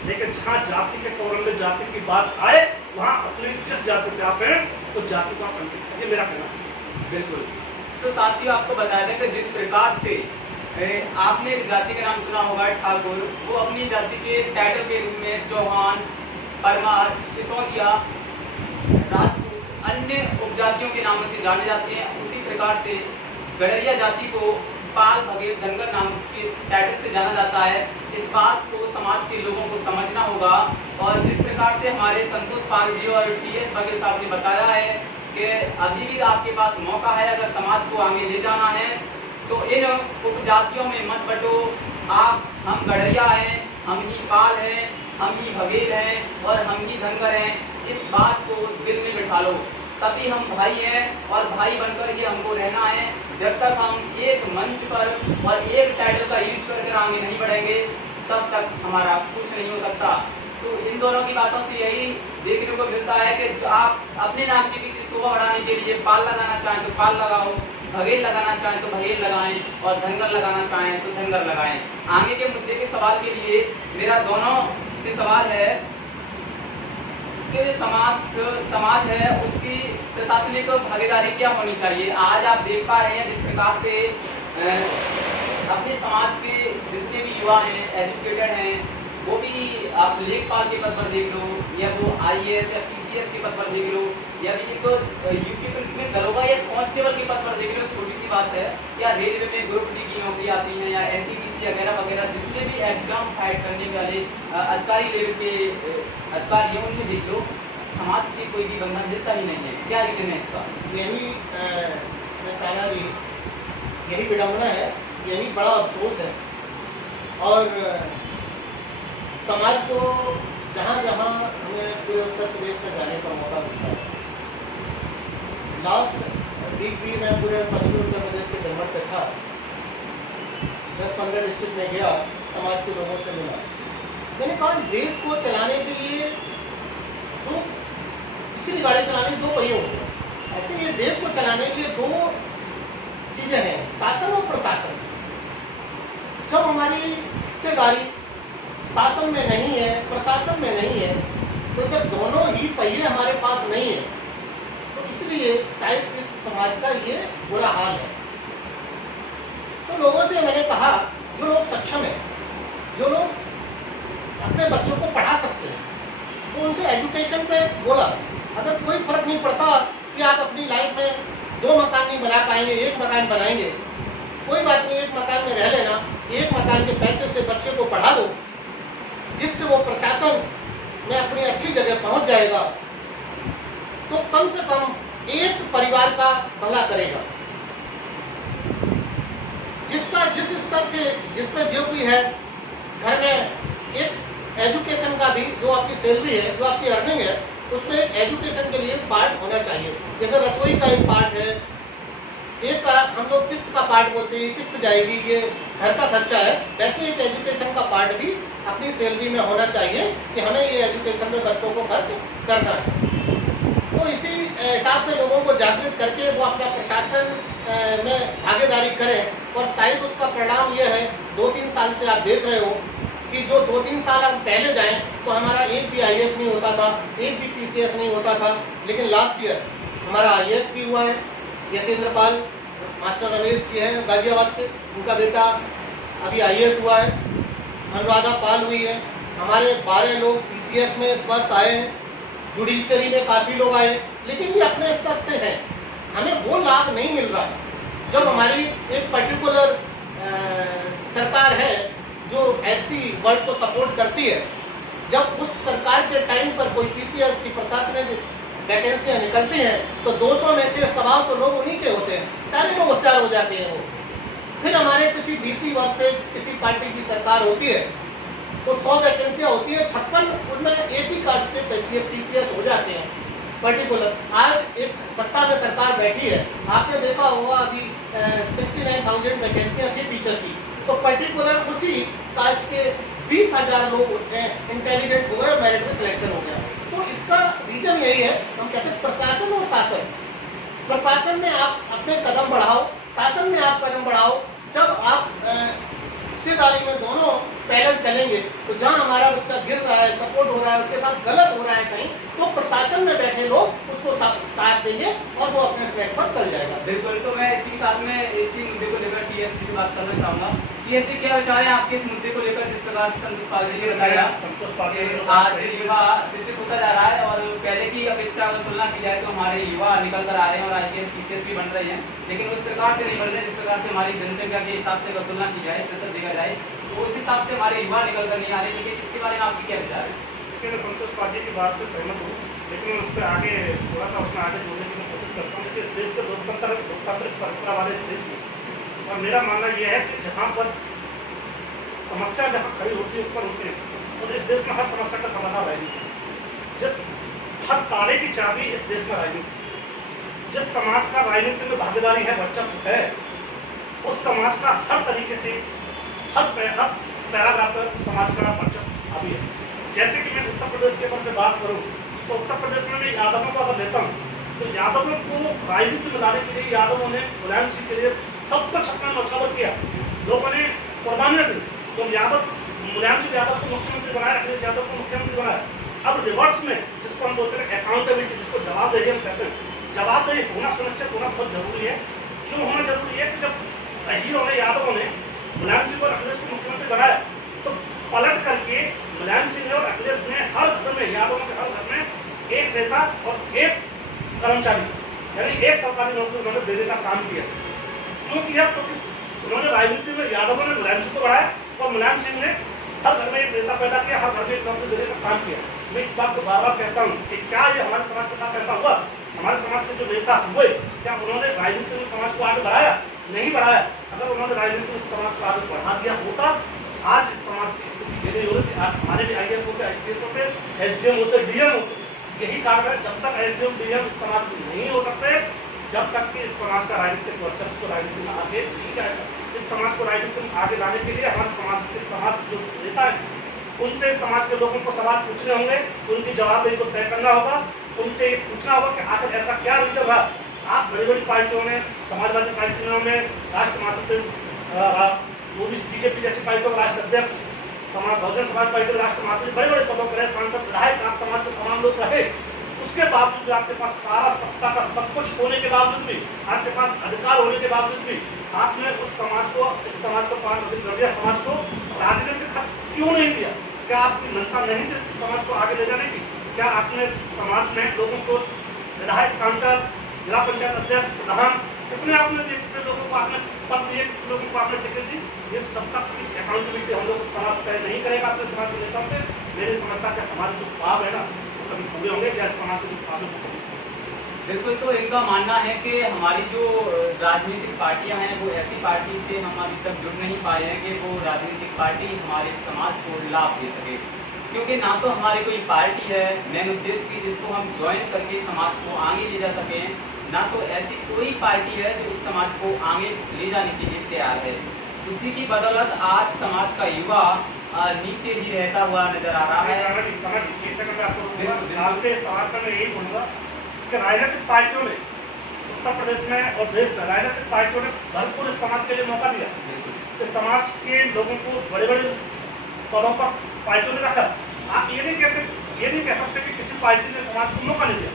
लेकिन जहाँ जाति के कॉलम में जाति की बात आए वहाँ अपनी जिस जाति से आप हैं उस जाति को आप अंकित करिए, मेरा कहना है। बिल्कुल। तो साथियों आपको बता दें कि जिस प्रकार से आपने एक जाति का नाम सुना होगा ठाकुर, वो अपनी जाति के टाइटल के रूप में चौहान, परमार, सिसोदिया, राजपूत, अन्य उपजातियों के नामों से जाने जाते हैं। उसी प्रकार से गड़रिया जाति को पाल, बघेल, धनगर नाम के टाइटल से जाना जाता है। इस बात को समाज के लोगों को समझना होगा। और जिस प्रकार से हमारे संतोष पाल जी और टीएस बघेल साहब ने बताया है कि अभी भी आपके पास मौका है, अगर समाज को आगे ले जाना है तो इन उपजातियों में मत बटो। आप हम गड़रिया हैं, हम ही पाल हैं, हम ही बघेल हैं और हम ही धनगर हैं, इस बात को दिल में बिठा लो। सभी हम भाई हैं और भाई बनकर ही हमको रहना है। जब तक हम एक मंच पर और एक टाइटल का यूज करके आगे नहीं बढ़ेंगे तब तक हमारा कुछ नहीं हो सकता। तो इन दोनों की बातों से यही देखने को मिलता है कि जो आप अपने नाम की शोभा बढ़ाने के लिए पाल लगाना चाहें तो पाल लगाओ, बघेल लगाना चाहें तो बघेल लगाएं और धनगर लगाना चाहें तो धनगर लगाएं। आगे के मुद्दे के सवाल के लिए मेरा दोनों से सवाल है कि समाज है उसकी प्रशासनिक भागीदारी क्या होनी चाहिए। आज आप देख पा रहे हैं जिस प्रकार से अपने समाज के जितने भी युवा हैं, एजुकेटेड हैं, वो भी आप लेखपाल के पद पर देख लो या वो IAS या PCS के पद पर देख लो या भी एक यूपी पुलिस में दरोगा या कांस्टेबल के पद पर देख लो। छोटी सी बात है, या रेलवे में ग्रुप डी की नौकरी आती है या NTPC वगैरह वगैरह जितने भी एग्जाम फाइट करने वाले अधिकारी लेवल के अधिकारी हैं उनमें देख लो, समाज के कोई भी बंधन मिलता ही नहीं है। क्या रीजन है इसका? यही मैं कहना यही विडम्बना है, यही बड़ा अफसोस है। और समाज को जहाँ जहाँ हमें पूरे उत्तर प्रदेश में जाने का मौका मिलता है, लास्ट वीक भी मैं पूरे पश्चिमी उत्तर प्रदेश के जनमत पे था, 10-15 डिस्ट्रिक्ट में गया, समाज के लोगों से मिला। मैंने कहा इस देश को चलाने के लिए तो किसी भी गाड़ी चलाने के 2 पहिए होते हैं, ऐसे ये देश को चलाने के लिए 2 चीज़ें हैं, शासन और प्रशासन। जब हमारी हिस्सेदारी शासन में नहीं है, प्रशासन में नहीं है, तो जब दोनों ही पहिए हमारे पास नहीं है तो इसलिए शायद इस समाज का ये बुरा हाल है। तो लोगों से मैंने कहा, जो लोग सक्षम हैं, जो लोग अपने बच्चों को पढ़ा सकते हैं, तो उनसे एजुकेशन पे बोला, अगर कोई फर्क नहीं पड़ता कि आप अपनी लाइफ में 2 मकान नहीं बना पाएंगे, 1 मकान बनाएंगे, कोई बात नहीं, 1 मकान में रह लेना, 1 मकान के पैसे से बच्चे को पढ़ा दो, जिससे वो प्रशासन में अपनी अच्छी जगह पहुंच जाएगा, तो कम से कम एक परिवार का भला करेगा। जिसका जिस स्तर से जिसमें जो भी है घर में, एक एजुकेशन का भी, जो आपकी सैलरी है, जो आपकी अर्निंग है, उसमें एजुकेशन के लिए पार्ट होना चाहिए। जैसे रसोई का एक पार्ट है, एक का हम लोग किस्त का पार्ट बोलते हैं, किस्त जाएगी, ये घर का खर्चा है, वैसे एक एजुकेशन का पार्ट भी अपनी सैलरी में होना चाहिए कि हमें ये एजुकेशन में बच्चों को खर्च करना है। तो इसी हिसाब से लोगों को जागृत करके वो अपना प्रशासन में भागीदारी करें, और शायद उसका परिणाम ये है, 2-3 साल से आप देख रहे हो कि जो 2-3 साल हम पहले जाएं तो हमारा एक भी IAS नहीं होता था, एक भी PCS नहीं होता था, लेकिन लास्ट ईयर हमारा IAS भी हुआ है। यतेंद्र पाल मास्टर रमेश जी हैं गाजियाबाद के, उनका बेटा अभी IAS हुआ है, अनुराधा पाल हुई है, हमारे 12 लोग PCS में इस वर्ष आए हैं, जुडिशरी में काफ़ी लोग आए, लेकिन ये अपने स्तर से हैं, हमें वो लाभ नहीं मिल रहा। जब हमारी एक पर्टिकुलर सरकार है जो SC वर्ग को सपोर्ट करती है, जब उस सरकार के टाइम पर कोई PCS की प्रशासनिक वैकेंसियाँ निकलती हैं तो 200 में से 125 लोग उन्हीं के होते हैं, सारे लोग होशियार हो जाते हैं वो। फिर हमारे किसी BC वर्ग से किसी पार्टी की सरकार होती है तो 100 वैकेंसियाँ होती है, 56 उनमें एक ही कास्ट के PCS हो जाते हैं पर्टिकुलर। आज एक सत्ता में सरकार बैठी है, आपने देखा होगा अभी 69,000 वैकेंसियाँ थी टीचर की, तो पर्टिकुलर उसी कास्ट के 20,000 लोग इंटेलिजेंट हो गए, मेरिट में सिलेक्शन हो गया। तो इसका रीजन यही है, हम कहते हैं प्रशासन और शासन। प्रशासन में आप अपने कदम बढ़ाओ, शासन में आप कदम बढ़ाओ। जब आप हिस्सेदारी में दोनों पैदल चलेंगे तो जहाँ हमारा बच्चा गिर रहा है, सपोर्ट हो रहा है, उसके साथ गलत हो रहा है कहीं, तो प्रशासन में बैठे लोग उसको साथ देंगे और वो अपने ट्रैक पर चल जाएगा। बिल्कुल, तो मैं इसी साथ में इसी मुद्दे को लेकर TSP की बात करना चाहूँगा। TSP क्या विचार है आपके इस मुद्दे को लेकर, जिस प्रकार से संतोष पाटिल जी ने बताया, संतोष पाटिल आज युवा शिक्षित होता जा रहा है और पहले की अपेक्षा अगर तुलना की जाए तो हमारे युवा निकल कर आ रहे हैं और IAS PCS भी बन रहे हैं, लेकिन उस प्रकार से नहीं बन रहे जिस प्रकार से हमारी जनसंख्या के हिसाब से अगर तुलना की जाए, प्रतिशत देखा जाए, तो उस हिसाब से हमारे युवा निकल कर नहीं आ रहे। लेकिन इसके बारे में आपकी क्या विचार है? मैं संतोष पाटिल की बात से सहमत हूँ, लेकिन उस पर आगे थोड़ा सा उसमें आगे जोड़ने की मैं कोशिश करता हूँ कि इस देश के लोकतांत्रिक परंपरा वाले इस देश में, और मेरा मानना यह है कि जहाँ पर समस्या जहाँ खड़ी होती है ऊपर होती है, तो इस देश में हर समस्या का समाधान राजनीति, जिस हर ताले की चाबी इस देश में राजनीति, जिस समाज का राजनीति में भागीदारी है, वर्चस्व है, उस समाज का हर तरीके से हर पैराग्राफ पर समाज का वर्चस्व हावी है। जैसे कि मैं उत्तर प्रदेश के बारे में बात करूं तो उत्तर प्रदेश में मैं यादवों को अगर लेता हूं तो यादवों को राजनीति में लाने के लिए यादवों ने मुलायम सिंह के लिए सब कुछ अपना नौछावर किया, लोगों ने कुर्बानियां दी। तो मुलायम सिंह यादव को मुख्यमंत्री बनाया, अखिलेश यादव को मुख्यमंत्री बनाया। अब रिवर्स में जिसको हम बोलते हैं अकाउंटेबिलिटी, जिसको जवाबदेही हम कहते हैं, जवाबदेही होना सुनिश्चित होना बहुत जरूरी है। क्यों होना जरूरी है कि जब हीरो ने यादवों ने मुलायम सिंह और अखिलेश को मुख्यमंत्री बनाया तो पलट करके मुलायम सिंह और अखिलेश ने हर घर में, यादवों के हर घर में एक नेता और एक कर्मचारी, यानी एक सरकारी नौकरी उन्होंने देने का काम किया। क्यों किया? क्योंकि उन्होंने राजनीति में यादवों ने मुलायम सिंह को बढ़ाया और मुलायम सिंह ने हर घर में एक नेता पैदा किया, हर घर में एक नौकरी देने का काम किया। मैं इस बात को बार बार कहता हूँ कि क्या ये हमारे समाज के साथ ऐसा हुआ? हमारे समाज के जो नेता हुए, क्या उन्होंने राजनीति में समाज को आगे बढ़ाया? नहीं बढ़ाया। अगर उन्होंने राजनीति में समाज को आगे बढ़ा दिया होता, आज इस समाज की स्थिति ये नहीं होती। हमारे भी IAS होते, IPS होते, SDM होते, DM होते। यही कारण है, जब तक SDM DM इस समाज में नहीं हो सकते, जब तक कि इस समाज का राजनीतिक वर्चस्व राजनीति में आगे नहीं जाएगा। इस समाज को राजनीति में आगे लाने के लिए हमारे समाज जो नेता है उनसे समाज के लोगों को सवाल पूछने होंगे, उनकी जवाबदेही को तय करना होगा, उनसे ये पूछना होगा कि आखिर ऐसा क्या रीजन रहा। आप बड़ी बड़ी पार्टियों में, समाजवादी पार्टियों में राष्ट्र महासचिव, BJP जैसी पार्टियों का राष्ट्र अध्यक्ष, बहुजन समाज पार्टी के राष्ट्र महासचिव, बड़े बड़े पदों पर रहे, सांसद, विधायक, आप समाज के तमाम लोग रहे, उसके बावजूद भी आपके पास सारा सत्ता का सब कुछ होने के बावजूद भी, आपके पास अधिकार होने के बावजूद भी आपने उस समाज को, इस समाज को, गड़रिया समाज को राजनीतिक हक क्यों नहीं दिया? क्या आपकी मंशा नहीं थी समाज को आगे ले जाने की? क्या आपने समाज में लोगों को विधायक, सांसद, जिला पंचायत अध्यक्ष, प्रधान कितने आपने कितने लोगों को आपने पद दिए, कितने लोगों को आपने टिकट दी? ये सबका अकाउंटेबिलिटी हम लोग समाज तय नहीं करेगा अपने समाज के नेताओं से। मेरी समझता है हमारे जो ख्वाब है ना वो कभी पूरे होंगे, जैसे समाज के जो ख्वाब है। बिल्कुल, तो इनका मानना है कि हमारी जो राजनीतिक पार्टियां हैं वो ऐसी पार्टी से हम अभी तक जुड़ नहीं पाए हैं कि वो राजनीतिक पार्टी हमारे समाज को लाभ दे सके, क्योंकि ना तो हमारी कोई पार्टी है मेन उद्देश्य की जिसको हम ज्वाइन करके समाज को आगे ले जा सकें, ना तो ऐसी कोई पार्टी है जो इस समाज को आगे ले जाने के लिए तैयार है। इसी की बदौलत आज समाज का युवा नीचे ही रहता हुआ नजर आ रहा है। आपके सवाल पर मैं यही बोलूँगा कि राजनीतिक पार्टियों ने उत्तर प्रदेश में और देश में राजनीतिक पार्टियों ने भरपूर इस समाज के लिए मौका दिया कि समाज के लोगों को बड़े बड़े पदों पर पार्टियों ने रखा। आप ये नहीं कह सकते कि किसी पार्टी ने समाज को मौका नहीं दिया।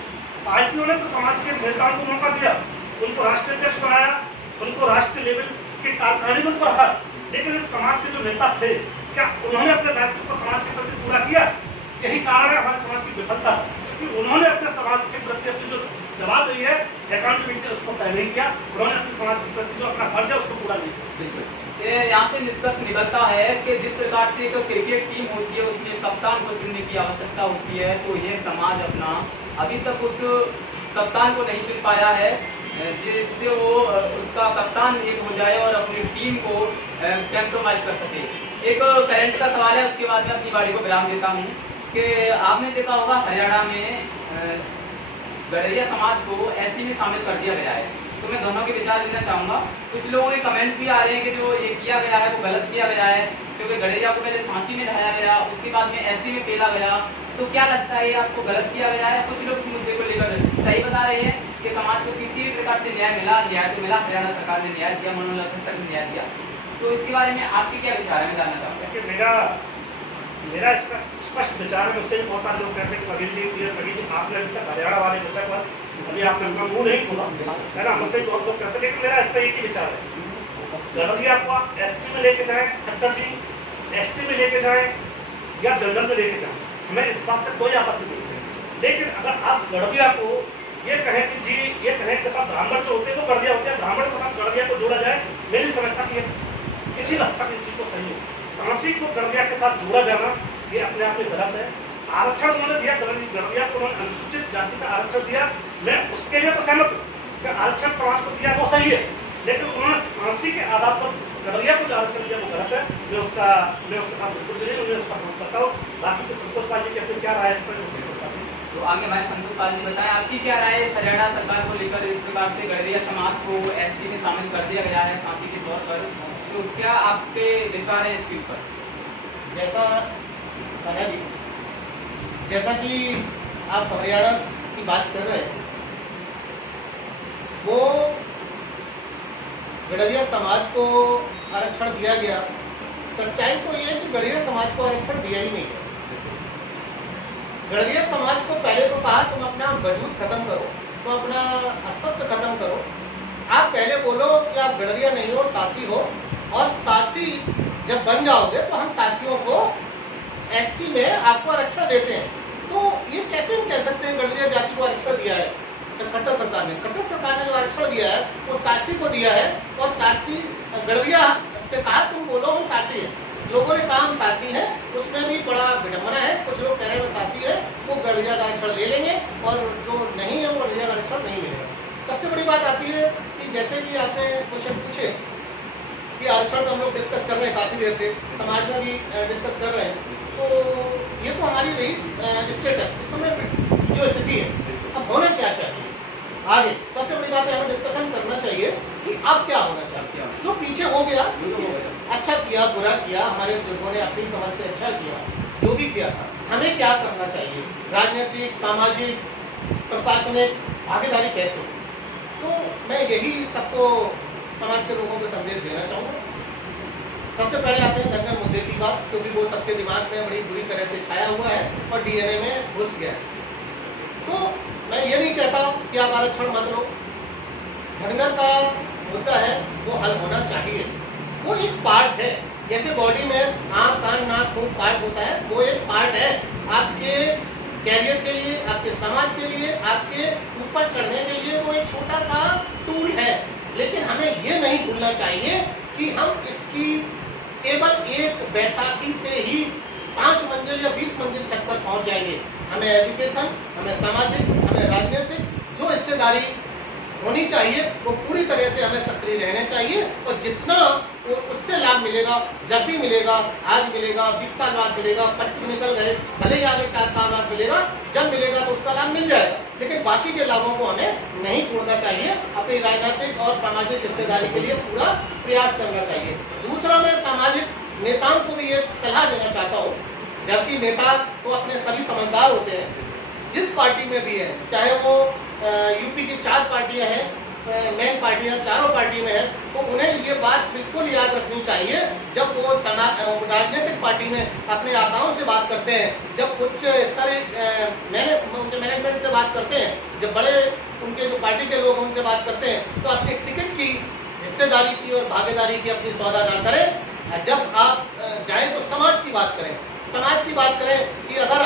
पार्टियों ने तो समाज के नेताओं को मौका दिया, उनको राष्ट्रीय अध्यक्ष बनाया, उनको राष्ट्रीय लेवल के कार्यकारिणी में रखा, लेकिन इस समाज के जो नेता थे क्या उन्होंने अपने दायित्व को समाज के प्रति पूरा किया? यही कारण है हमारे समाज की विफलता कि उन्होंने अपने समाज के प्रति अपनी जो जवाबदेही है, अकाउंटेबिलिटी, उसको तय नहीं किया। उन्होंने अपने समाज के प्रति जो अपना फर्ज है उसको पूरा नहीं किया। बिल्कुल, यहाँ से निष्कर्ष निकलता है कि जिस प्रकार से एक क्रिकेट टीम होती है उसमें कप्तान को चुनने की आवश्यकता होती है, तो ये समाज अपना अभी तक उस कप्तान को नहीं चुन पाया है जिससे वो उसका कप्तान एक हो जाए और अपनी टीम को कंप्रोमाइज कर सके। एक करंट का सवाल है, उसके बाद मैं अपनी बारी को विराम देता हूँ कि आपने देखा होगा हरियाणा में गड़रिया समाज को एससी में शामिल कर दिया गया है, तो मैं दोनों के विचार लेना चाहूँगा। कुछ लोगों के कमेंट भी आ रहे हैं कि जो ये किया गया है वो गलत किया गया है, क्योंकि गड़रिया को पहले सांची में रहाया गया, उसके बाद में एससी में पेला गया। तो क्या लगता है ये आपको गलत किया गया है? कुछ लोग इस मुद्दे को लेकर सही बता रहे हैं कि समाज को किसी भी प्रकार से न्याय मिला, न्याय तो मिला, हरियाणा सरकार ने न्याय दिया, मनोहर तक न्याय दिया। तो इसके बारे में आपके क्या विचार है, मैं जानना चाहूँगा। मेरा इसका स्पष्ट विचार है। मुझसे भी बहुत सारे लोग कहते हैं कि अभी आपने अभी तक हरियाणा वाले विषय पर अभी आपने अपना मुँह नहीं खोला है ना, मुझसे बहुत लोग कहते हैं, लेकिन मेरा इस पर एक ही विचार है। गड़रिया को आप एससी में लेके जाएं खट्टर जी, एसटी में लेके जाएं या जनरल में लेके जाएं, हमें इस बात से कोई आपत्ति नहीं है। लेकिन अगर आप गड़रिया को ये कहें कि जी ये कहें कि सब ब्राह्मण जो होते हैं वो गड़रिया होते हैं, ब्राह्मण के साथ गड़रिया को जोड़ा जाए, मेरी समझता कि किसी हद तक इस चीज़ को सही हो। सांसी को गड़रिया के साथ जोड़ा जाना ये अपने आप में गलत है। आरक्षण उन्होंने दिया, गड़रिया को उन्होंने अनुसूचित जाति का आरक्षण दिया, मैं उसके लिए तो सहमत हूँ कि आरक्षण समाज को दिया वो सही है, लेकिन उन्होंने सांसी के आधार पर गड़रिया को जो आरक्षण दिया वो गलत है। मैं उसके साथ बिल्कुल नहीं, मैं उसका विरोध करता हूँ। बाकी तो संतोष पाल जी की अपनी क्या राय है इस पर? तो आगे हमारे संतोष पाल जी बताएं आपकी क्या राय है हरियाणा सरकार को लेकर, इस प्रकार से गड़रिया समाज को एससी में शामिल कर दिया गया है सांसी के तौर पर, तो क्या आपके विचार है इसके ऊपर? जैसा कि आप हरियाणा की बात कर रहे हैं, वो गड़रिया समाज को आरक्षण दिया गया। सच्चाई तो ये है कि गड़रिया समाज को आरक्षण दिया ही नहीं है। गड़रिया समाज को पहले तो कहा तुम अपना वजूद खत्म करो, तुम अपना अस्तित्व खत्म करो। आप पहले बोलो कि आप गड़रिया नहीं हो, सासी हो, और सासी जब बन जाओगे तो हम सासियों को एससी में आपको आरक्षण देते हैं। तो ये कैसे हम कह सकते हैं गड़रिया जाति को आरक्षण दिया है? खट्टर सरकार ने जो आरक्षण दिया है वो सासी को दिया है, और सासी गड़रिया से कहा तुम बोलो हम सासी हैं। लोगों ने कहा हम सासी हैं, उसमें भी बड़ा विडंबना है। कुछ लोग कह रहे हैं वो सासी है, वो गड़रिया का आरक्षण ले लेंगे, और जो नहीं है वो गड़रिया का आरक्षण नहीं मिलेगा। सबसे बड़ी बात आती है कि जैसे कि आपने क्वेश्चन पूछे कि आरक्षण तो हम लोग डिस्कस कर रहे हैं काफ़ी देर से, समाज में भी डिस्कस कर रहे हैं, तो ये तो हमारी रही स्टेटस इस समय जो स्थिति है। अब होना क्या चाहिए आगे? सबसे बड़ी बात है हमें डिस्कशन करना चाहिए कि अब क्या होना चाहिए। जो पीछे हो गया, अच्छा किया बुरा किया, हमारे बुजुर्गों ने अपनी समझ से अच्छा किया, जो भी किया था, हमें क्या करना चाहिए, राजनीतिक, सामाजिक, प्रशासनिक भागीदारी कैसे हो। तो मैं यही सबको, समाज के लोगों को संदेश देना चाहूँगा। सबसे पहले आते हैं धनगर मुद्दे की बात, क्योंकि वो सबके दिमाग में बड़ी बुरी तरह से छाया हुआ है और डीएनए में घुस गया है। तो मैं ये नहीं कहता कि आप आरक्षण मत लो, धनगर का मुद्दा है वो हल होना चाहिए, वो एक पार्ट है, जैसे बॉडी में आँख कान नाक मुंह पार्ट होता है, वो एक पार्ट है आपके कैरियर के लिए, आपके समाज के लिए, आपके ऊपर चढ़ने के लिए वो एक छोटा सा टूल है। लेकिन हमें ये नहीं भूलना चाहिए कि हम इसकी केवल एक बैसाखी से ही 5 मंजिल या 20 मंजिल छत पर पहुंच जाएंगे। हमें एजुकेशन, हमें सामाजिक, हमें राजनीतिक जो हिस्सेदारी होनी चाहिए वो पूरी तरह से हमें सक्रिय रहना चाहिए, और जितना उससे लाभ मिलेगा, जब भी मिलेगा, आज मिलेगा, 20 साल बाद मिलेगा, 25 निकल गए, भले ही आगे 4 साल बाद मिलेगा, जब मिलेगा तो उसका लाभ मिल जाएगा, लेकिन बाकी के लाभों को हमें नहीं छोड़ना चाहिए। अपनी राजनीतिक और सामाजिक हिस्सेदारी के लिए पूरा प्रयास करना चाहिए। दूसरा, मैं सामाजिक नेताओं को भी ये सलाह देना चाहता हूँ, जबकि नेता तो अपने सभी समझदार होते हैं, जिस पार्टी में भी है, चाहे वो यूपी की 4 पार्टियां हैं, मेन पार्टियां चारों पार्टी में है, तो उन्हें ये बात बिल्कुल याद रखनी चाहिए, जब वो राजनीतिक पार्टी में अपने आकाओं से बात करते हैं, जब उच्च स्तरीय मैनेजमेंट से बात करते हैं, जब बड़े उनके जो पार्टी के लोग उनसे बात करते हैं, तो अपनी टिकट की हिस्सेदारी की और भागीदारी की अपनी सौदा ना करें। जब आप जाएं तो समाज की बात करें, समाज की बात करें कि अगर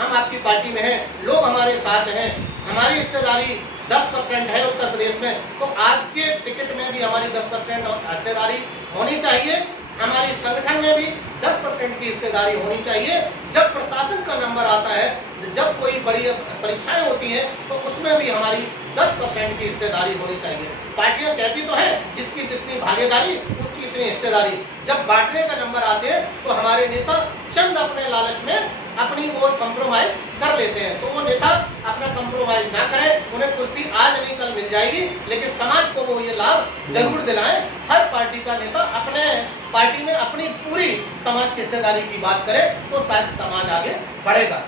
हम आपकी पार्टी में हैं, लोग हमारे साथ हैं, हमारी हिस्सेदारी 10% है उत्तर प्रदेश में, तो आपके टिकट में भी हमारी 10% हिस्सेदारी होनी चाहिए, हमारी संगठन में भी 10% की हिस्सेदारी होनी चाहिए। जब प्रशासन का नंबर आता है, जब कोई बड़ी परीक्षाएं होती हैं, तो उसमें भी हमारी 10% की हिस्सेदारी होनी चाहिए। पार्टियां कहती तो हैं जिसकी जितनी भागीदारी उसकी इतनी हिस्सेदारी, जब बांटने का नंबर आते हैं तो हमारे नेता चंद अपने लालच में अपनी ओर कंप्रोमाइज कर लेते हैं। तो वो नेता अपना कंप्रोमाइज ना करें, उन्हें कुर्सी आज नहीं कल मिल जाएगी, लेकिन समाज को वो ये लाभ जरूर दिलाएं। हर पार्टी का नेता अपने पार्टी में अपनी पूरी समाज की हिस्सेदारी की बात करे तो शायद समाज आगे बढ़ेगा।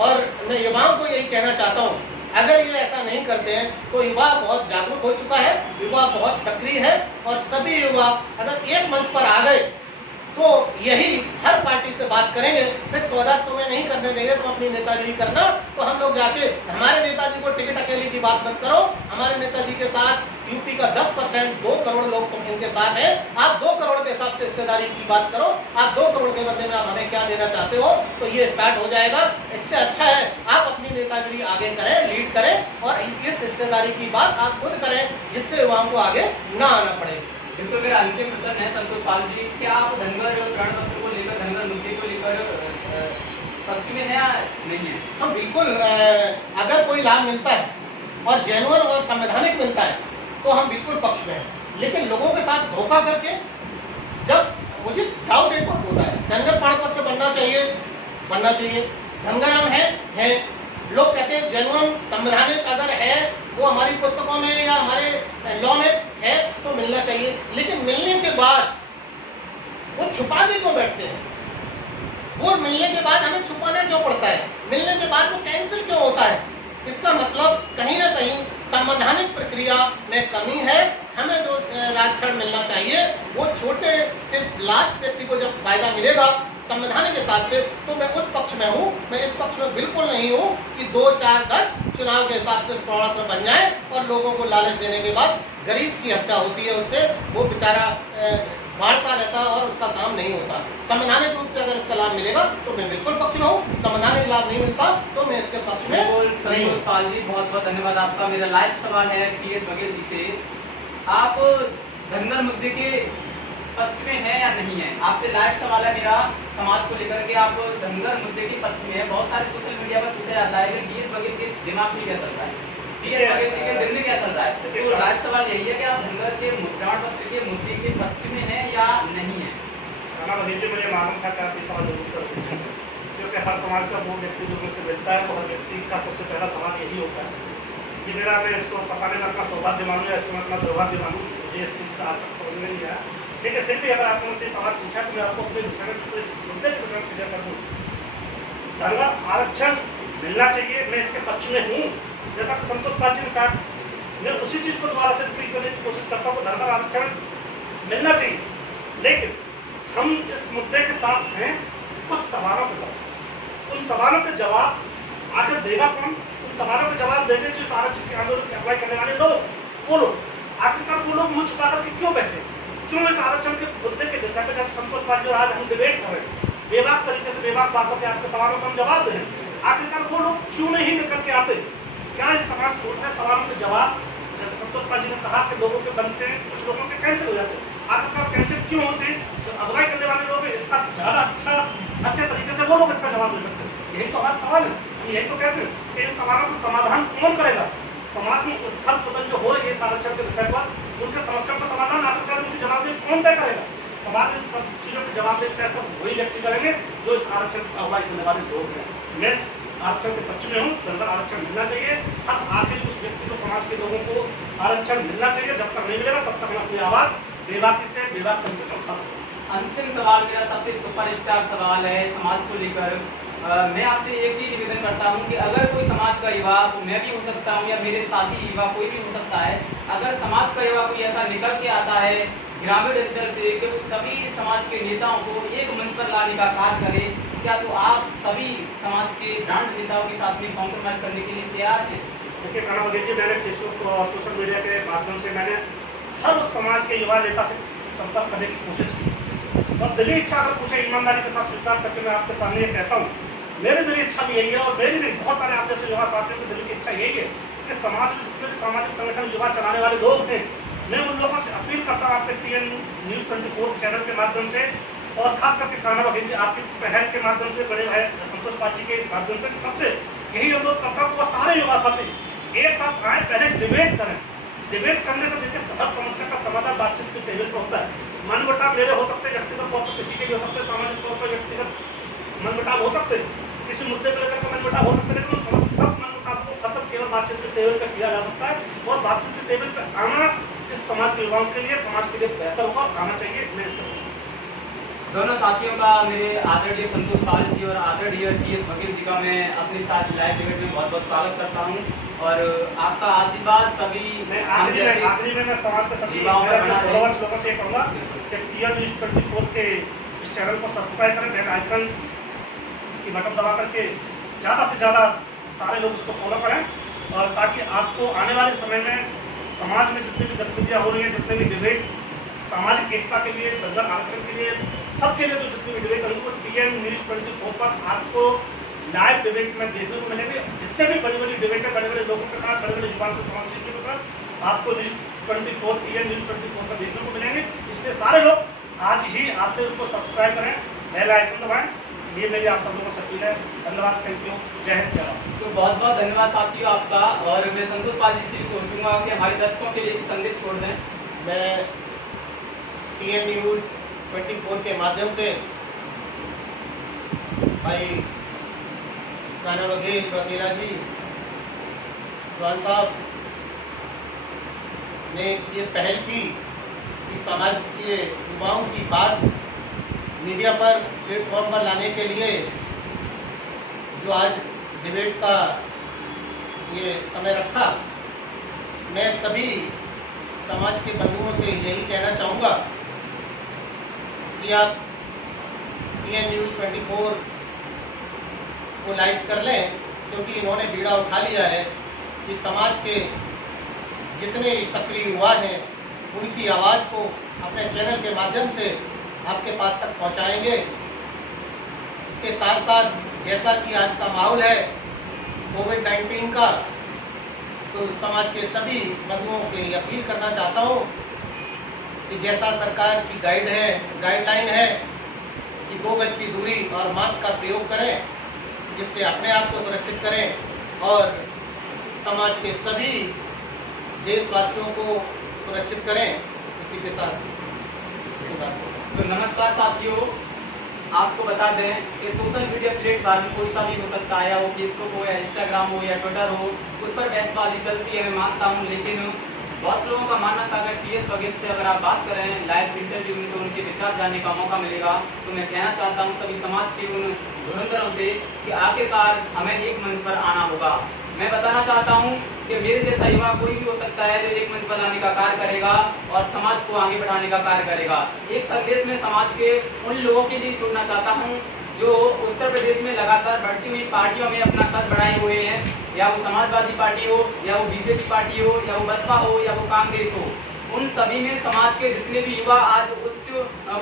और मैं युवाओं को यही कहना चाहता हूँ, अगर ये ऐसा नहीं करते हैं तो युवा बहुत जागरूक हो चुका है, युवा बहुत सक्रिय है, और सभी युवा अगर एक मंच पर आ गए तो यही हर पार्टी से बात करेंगे, फिर सौदा तुम्हें नहीं करने देंगे, तुम अपनी नेतागिरी करना। तो हम लोग जाके हमारे नेताजी को टिकट अकेले की बात मत करो, हमारे नेताजी के साथ यूपी का 10% 2 करोड़ लोग तुम इनके साथ हैं, आप 2 करोड़ के हिसाब से हिस्सेदारी की बात करो, आप 2 करोड़ के बदले में आप हमें क्या देना चाहते हो, तो ये स्टार्ट हो जाएगा। इससे अच्छा है आप अपनी नेतागिरी आगे करें, लीड करें, और इस हिस्सेदारी की बात आप खुद करें, जिससे युवाओं को आगे ना आना पड़े। बिल्कुल, मेरा अंतिम प्रश्न है संतोष पाल जी, क्या आप धनगर प्राण पत्र को लेकर, धनगर मुद्दे को लेकर पक्ष में है या नहीं है? हम बिल्कुल, अगर कोई लाभ मिलता है और जेन्युइन और संवैधानिक मिलता है तो हम बिल्कुल पक्ष में हैं, लेकिन लोगों के साथ धोखा करके, जब मुझे डाउट एक बात होता है, धनगर प्राण पत्र बनना चाहिए, धनगर हम हैं, लोग कहते हैं जेन्युइन संवैधानिक अगर है, वो हमारी पुस्तकों में या हमारे लॉ में है तो मिलना चाहिए, लेकिन मिलने के बाद वो छुपा के क्यों बैठते हैं? वो मिलने के बाद हमें छुपाना क्यों पड़ता है? मिलने के बाद वो कैंसिल क्यों होता है? इसका मतलब कहीं ना कहीं संवैधानिक प्रक्रिया में कमी है। हमें जो राजक्षण मिलना चाहिए वो छोटे से लास्ट व्यक्ति को जब फायदा मिलेगा संवैधानिक हिसाब से, तो मैं उस पक्ष में हूँ। मैं इस पक्ष में बिल्कुल नहीं हूँ कि 2, 4, 10 चुनाव के हिसाब से प्रमाण पत्र बन जाए और लोगों को लालच देने के बाद गरीब की हत्या होती है, उससे वो बेचारा बांटता रहता और उसका काम नहीं होता। संवैधानिक रूप से अगर इसका लाभ मिलेगा तो मैं बिल्कुल पक्ष में हूँ, संवैधानिक लाभ नहीं मिलता तो मैं इसके पक्ष में नहीं हूँ। पाल जी, बहुत बहुत धन्यवाद आपका। मेरा लाइव सवाल है PS बघेल जी से, आप धनगर मुद्दे के पक्ष में है या नहीं है? आपसे लाइव सवाल है मेरा समाज को लेकर के, आप धनगर मुद्दे के पक्ष में है। बहुत सारे सोशल मीडिया पर पूछा जाता है कि PS बघेल के दिमाग में क्या चल रहा है, PS बघेल जी के दिल में क्या चल रहा है। तो लाइव सवाल यही है कि आप धनगर के प्रमाण पत्र के मुद्दे के पक्ष में है या नहीं है? राणा बघेल जी, मुझे मालूम था कि आप ये सवाल जरूर करोगे, क्योंकि हर समाज का वो व्यक्ति जो मुझसे मिलता है तो हर व्यक्ति का सबसे पहला सवाल यही होता है कि मेरा, मैं इसको पता नहीं मैं अपना सौभाग्य मानूँ या इसको मैं अपना दुर्भाग्य मानूँ, मुझे इस चीज़ का आज तक समझ में नहीं आया। लेकिन फिर भी अगर आपने मुझसे सवाल पूछा तो मैं आपको अपने विषय में इस मुद्दे के विषय में क्लियर कर दूँ। धनगर आरक्षण मिलना चाहिए, मैं इसके पक्ष में हूँ। जैसा कि संतोष पाल जी ने कहा, मैं उसी चीज़ को दोबारा से रिपीट करने की कोशिश करता हूँ कि धनगर आरक्षण मिलना चाहिए, लेकिन हम इस मुद्दे के साथ हैं कुछ सवालों के साथ। उन सवालों के जवाब आखिर देगा कौन? उन सवालों का जवाब देने जो आरक्षण के आंदोलन के अप्लाई करने वाले लोग, वो लोग आखिरकार वो लोग मुंह छुपा करके क्यों बैठे, क्यों इस आरक्षण के मुद्दे के दिशा में जैसे संतोष पाल जो आज हम डिबेट कर रहे हैं, बेबाक तरीके से बेबाक बातों के आपके सवालों का हम जवाब दे रहे हैं, आखिरकार वो लोग क्यों नहीं निकल के आते? क्या इस समाज को उठे सवालों के जवाब, जैसे संतोष पाल जी ने कहा कि लोगों के बनते हैं, कुछ लोगों के कैंसिल हो जाते हैं, आखिरकार कैंसिल क्यों होते हैं? जो अगुवाई करने वाले लोग हैं, इसका ज्यादा अच्छे तरीके से वो लोग इसका जवाब दे सकते हैं। यही तो हमारा सवाल है, हम यही तो कहते हैं कि इन सवालों का समाधान कौन करेगा? समाज में उथल पुथल जो हो रही है आरक्षण के विषय पर, उनके समस्याओं का समाधान आखिरकार उनकी जवाबदेही कौन तय करेगा? समाज में सब चीजों की जवाबदेही तय सब वही व्यक्ति करेंगे जो इस आरक्षण की अगुवाई करने वाले लोग हैं। मैं आरक्षण के पक्ष में हूँ, जनता आरक्षण मिलना चाहिए, हर आखिर उस व्यक्ति को, समाज के लोगों को आरक्षण मिलना चाहिए। जब तक नहीं मिलेगा तब तक हम अपनी आवाज बेबाकी से बेबाक करके चौथा। अंतिम सवाल मेरा सबसे सुपरस्टार सवाल है समाज को लेकर। मैं आपसे एक ही निवेदन करता हूं कि अगर कोई समाज का युवा, मैं भी हो सकता हूं या मेरे साथी युवा कोई भी हो सकता है, अगर समाज का युवा कोई ऐसा निकल के आता है ग्रामीण अंचल से कि सभी समाज के नेताओं को एक मंच पर लाने का कार्य करे, क्या तो आप सभी समाज के ब्रांड नेताओं के साथ में कॉम्प्रोमाइज करने के लिए तैयार हैं? देखिए प्रणव बघेल जी, मैंने फेसबुक और सोशल मीडिया के माध्यम से मैंने हर उस समाज के युवा नेता से संपर्क करने की कोशिश की, और दिली इच्छा अगर पूछे ईमानदारी के साथ स्वीकार करके मैं आपके सामने ये कहता हूँ, मेरी दिली इच्छा भी यही है, और मेरी नहीं, बहुत सारे आप जैसे युवा साथियों की दिली की इच्छा यही है कि समाज में जितने भी सामाजिक संगठन युवा चलाने वाले लोग हैं, मैं उन लोगों से अपील करता हूँ आपके TN News 24 चैनल के माध्यम से, और खास करके प्रणव बघेल जी आपकी पहल के माध्यम से, बड़े भाई संतोष पाल जी के माध्यम से, सबसे यही अनुरोध करता हूँ, सारे युवा साथी एक साथ आए, पहले डिबेट करें। डिबेट करने से देखिए हर समस्या का समाधान बातचीत के टेबल पर होता है। मनमुटाव मेरे हो सकते हैं, व्यक्तिगत तौर पर किसी के भी हो सकते हैं, सामाजिक तौर पर व्यक्तिगत मनमुटाव हो सकते हैं, किसी मुद्दे पर लेकर मनमुटाव हो सकते हैं, लेकिन सब मनमुटाव को खत्म केवल बातचीत के टेबल पर किया जा सकता है, और बातचीत के टेबल पर आना इस समाज के युवाओं के लिए, समाज के लिए बेहतर होगा, आना चाहिए। मैं दोनों साथियों का, मेरे आदरणीय संतोष पाल जी और आदरणीय TS बघेल जी का मैं अपने साथ लाइव डिबेट में बहुत बहुत स्वागत करता हूँ, और आपका आशीर्वाद सभी आखिरी में मैं समाज के सभी लोगों से कहूँगा कि TN News 24 के इस चैनल को सब्सक्राइब करें, बेल आइकन की बटन दबा करके ज़्यादा से ज़्यादा सारे लोग उसको फॉलो करें, और ताकि आपको आने वाले समय में समाज में जितनी भी गतिविधियाँ हो रही हैं, जितने भी डिबेट सामाजिक एकता के लिए, दलित आरक्षण के लिए, सबके लिए जो जितनी भी डिबेट होगी वो TN News 24 पर आपको लाइव डिबेट में देखने को मिलेगी। इससे भी बड़ी बड़ी डिबेट है, बड़े बड़े लोगों के साथ, बड़े बड़े युवाओं के समाज के साथ आपको TN News 24 पर देखने को मिलेंगे। इसलिए सारे लोग आज से उसको सब्सक्राइब करें, बेल आइकन दबाएं। ये मेरी आप सब लोगों से अपील है। धन्यवाद, थैंक यू, जय हिंद, जय भारत। तो बहुत बहुत धन्यवाद साथियों आपका, और मैं संतोष पाल जी से पूछूंगा कि हमारे दर्शकों के लिए एक संदेश छोड़ दें। मैं TN News 24 के माध्यम से भाई प्रणव बघेल, वकीला जी, चौहान साहब ने ये पहल की कि समाज के युवाओं की बात मीडिया पर, प्लेटफॉर्म पर लाने के लिए जो आज डिबेट का ये समय रखा, मैं सभी समाज के बंधुओं से यही कहना चाहूँगा कि आप TN News 24 को लाइक कर लें, क्योंकि इन्होंने बीड़ा उठा लिया है कि समाज के जितने सक्रिय युवा हैं उनकी आवाज़ को अपने चैनल के माध्यम से आपके पास तक पहुंचाएंगे। इसके साथ साथ जैसा कि आज का माहौल है कोविड-19 का, तो समाज के सभी बंधुओं के लिए अपील करना चाहता हूं कि जैसा सरकार की गाइडलाइन है कि 2 गज की दूरी और मास्क का प्रयोग करें, जिससे अपने आप को सुरक्षित करें और समाज के सभी देशवासियों को सुरक्षित करें। इसी के साथ तो नमस्कार साथियों, आपको बता दें कि सोशल मीडिया प्लेटफॉर्म कोई सा भी हो सकता है, वो फेसबुक हो या इंस्टाग्राम हो या ट्विटर हो, उस पर बहसबाजी चलती है, मैं मानता हूँ, लेकिन बहुत लोगों का मानना था अगर TS बघेल से अगर आप बात करें लाइव इंटरव्यू में तो उनके विचार जानने का मौका मिलेगा। तो मैं कहना चाहता हूँ सभी समाज के उन धुरंधरों से कि आखिरकार हमें एक मंच पर आना होगा। मैं बताना चाहता हूँ कि मेरे जैसा युवा कोई भी हो सकता है जो एक मंच पर लाने का कार्य करेगा और समाज को आगे बढ़ाने का कार्य करेगा। एक संदेश में समाज के उन लोगों के लिए छोड़ना चाहता हूँ जो उत्तर प्रदेश में लगातार बढ़ती हुई पार्टियों में अपना कद बढ़ाए हुए हैं, या वो समाजवादी पार्टी हो, या वो बीजेपी पार्टी हो, या वो बसपा हो, या वो कांग्रेस हो, उन सभी में समाज के जितने भी युवा आज उच्च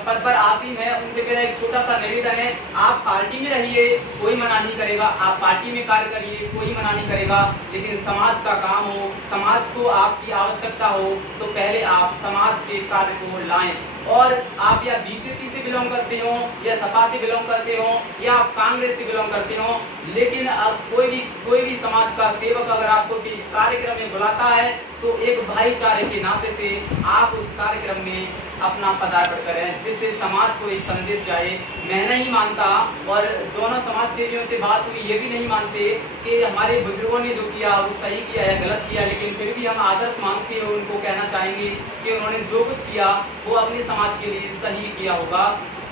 पद पर आसीन है, उनसे मेरा एक छोटा सा निवेदन है, आप पार्टी में रहिए, कोई मना नहीं करेगा, आप पार्टी में कार्य करिए, कोई मना नहीं करेगा, लेकिन समाज का काम हो, समाज को आपकी आवश्यकता हो, तो पहले आप समाज के कार्य को लाएं। और आप या बीजेपी से बिलोंग करते हो, या सपा से बिलोंग करते हो, या आप कांग्रेस से बिलोंग करते हो, लेकिन अब कोई भी समाज का सेवक अगर आपको भी कार्यक्रम में बुलाता है, तो एक भाईचारे के नाते से आप उस कार्यक्रम में अपना पदार्पण करें, जिससे समाज को एक संदेश जाए। मैं नहीं मानता, और दोनों समाज सेवियों से बात हुई, ये भी नहीं मानते कि हमारे बुजुर्गों ने जो किया वो सही किया या गलत किया, लेकिन फिर भी हम आदर्श मानते हुए उनको कहना चाहेंगे कि उन्होंने जो कुछ किया वो अपने समाज के लिए सही किया होगा।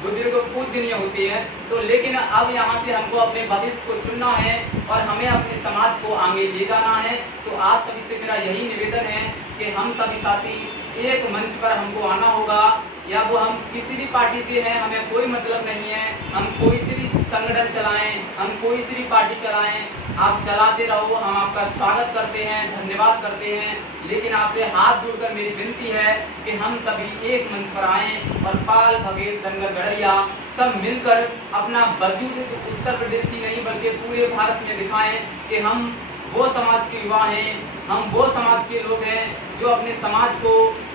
बुजुर्ग पूजनीय होते हैं, तो लेकिन अब यहाँ से हमको अपने भविष्य को चुनना है और हमें अपने समाज को आगे ले जाना है। तो आप सभी से मेरा यही निवेदन है कि हम सभी साथी एक मंच पर हमको आना होगा, या वो हम किसी भी पार्टी से हैं, हमें कोई मतलब नहीं है, हम कोई से भी संगठन चलाएं, हम कोई सी भी पार्टी चलाएं, आप चलाते रहो, हम आपका स्वागत करते हैं, धन्यवाद करते हैं, लेकिन आपसे हाथ जोड़कर मेरी विनती है कि हम सभी एक मंच पर आएं और पाल भगेल धनगर गड़रिया सब मिलकर अपना वजूद उत्तर प्रदेश ही नहीं बल्कि पूरे भारत में दिखाएं कि हम वो समाज के युवा हैं, हम वो समाज के लोग हैं जो अपने समाज को,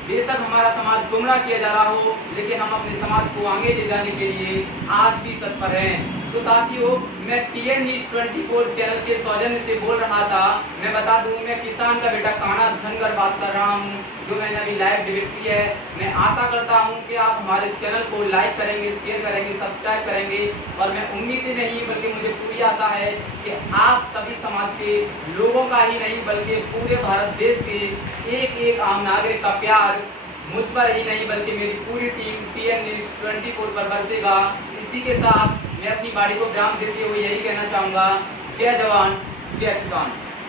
बेशक हमारा समाज गुमराह किया जा रहा हो, लेकिन हम अपने समाज को आगे ले जाने के लिए आज भी तत्पर हैं। तो साथियों, मैं TN News 24 चैनल के सौजन्य से बोल रहा था। मैं बता दूं, मैं किसान का बेटा कान्हा धनगर बात कर रहा हूं, जो मैंने अभी लाइव डिबेट की है। मैं आशा करता हूं कि आप हमारे चैनल को लाइक करेंगे, शेयर करेंगे, सब्सक्राइब करेंगे, और मैं उम्मीद ही नहीं बल्कि मुझे पूरी आशा है कि आप सभी समाज के लोगों का ही नहीं बल्कि पूरे भारत देश के एक एक आम नागरिक का प्यार मुझ पर ही नहीं बल्कि मेरी पूरी टीम TN News 24 पर बरसेगा। इसी के साथ मैं अपनी बाड़ी को विराम देते हुए यही कहना चाहूँगा, जय जवान जय किसान।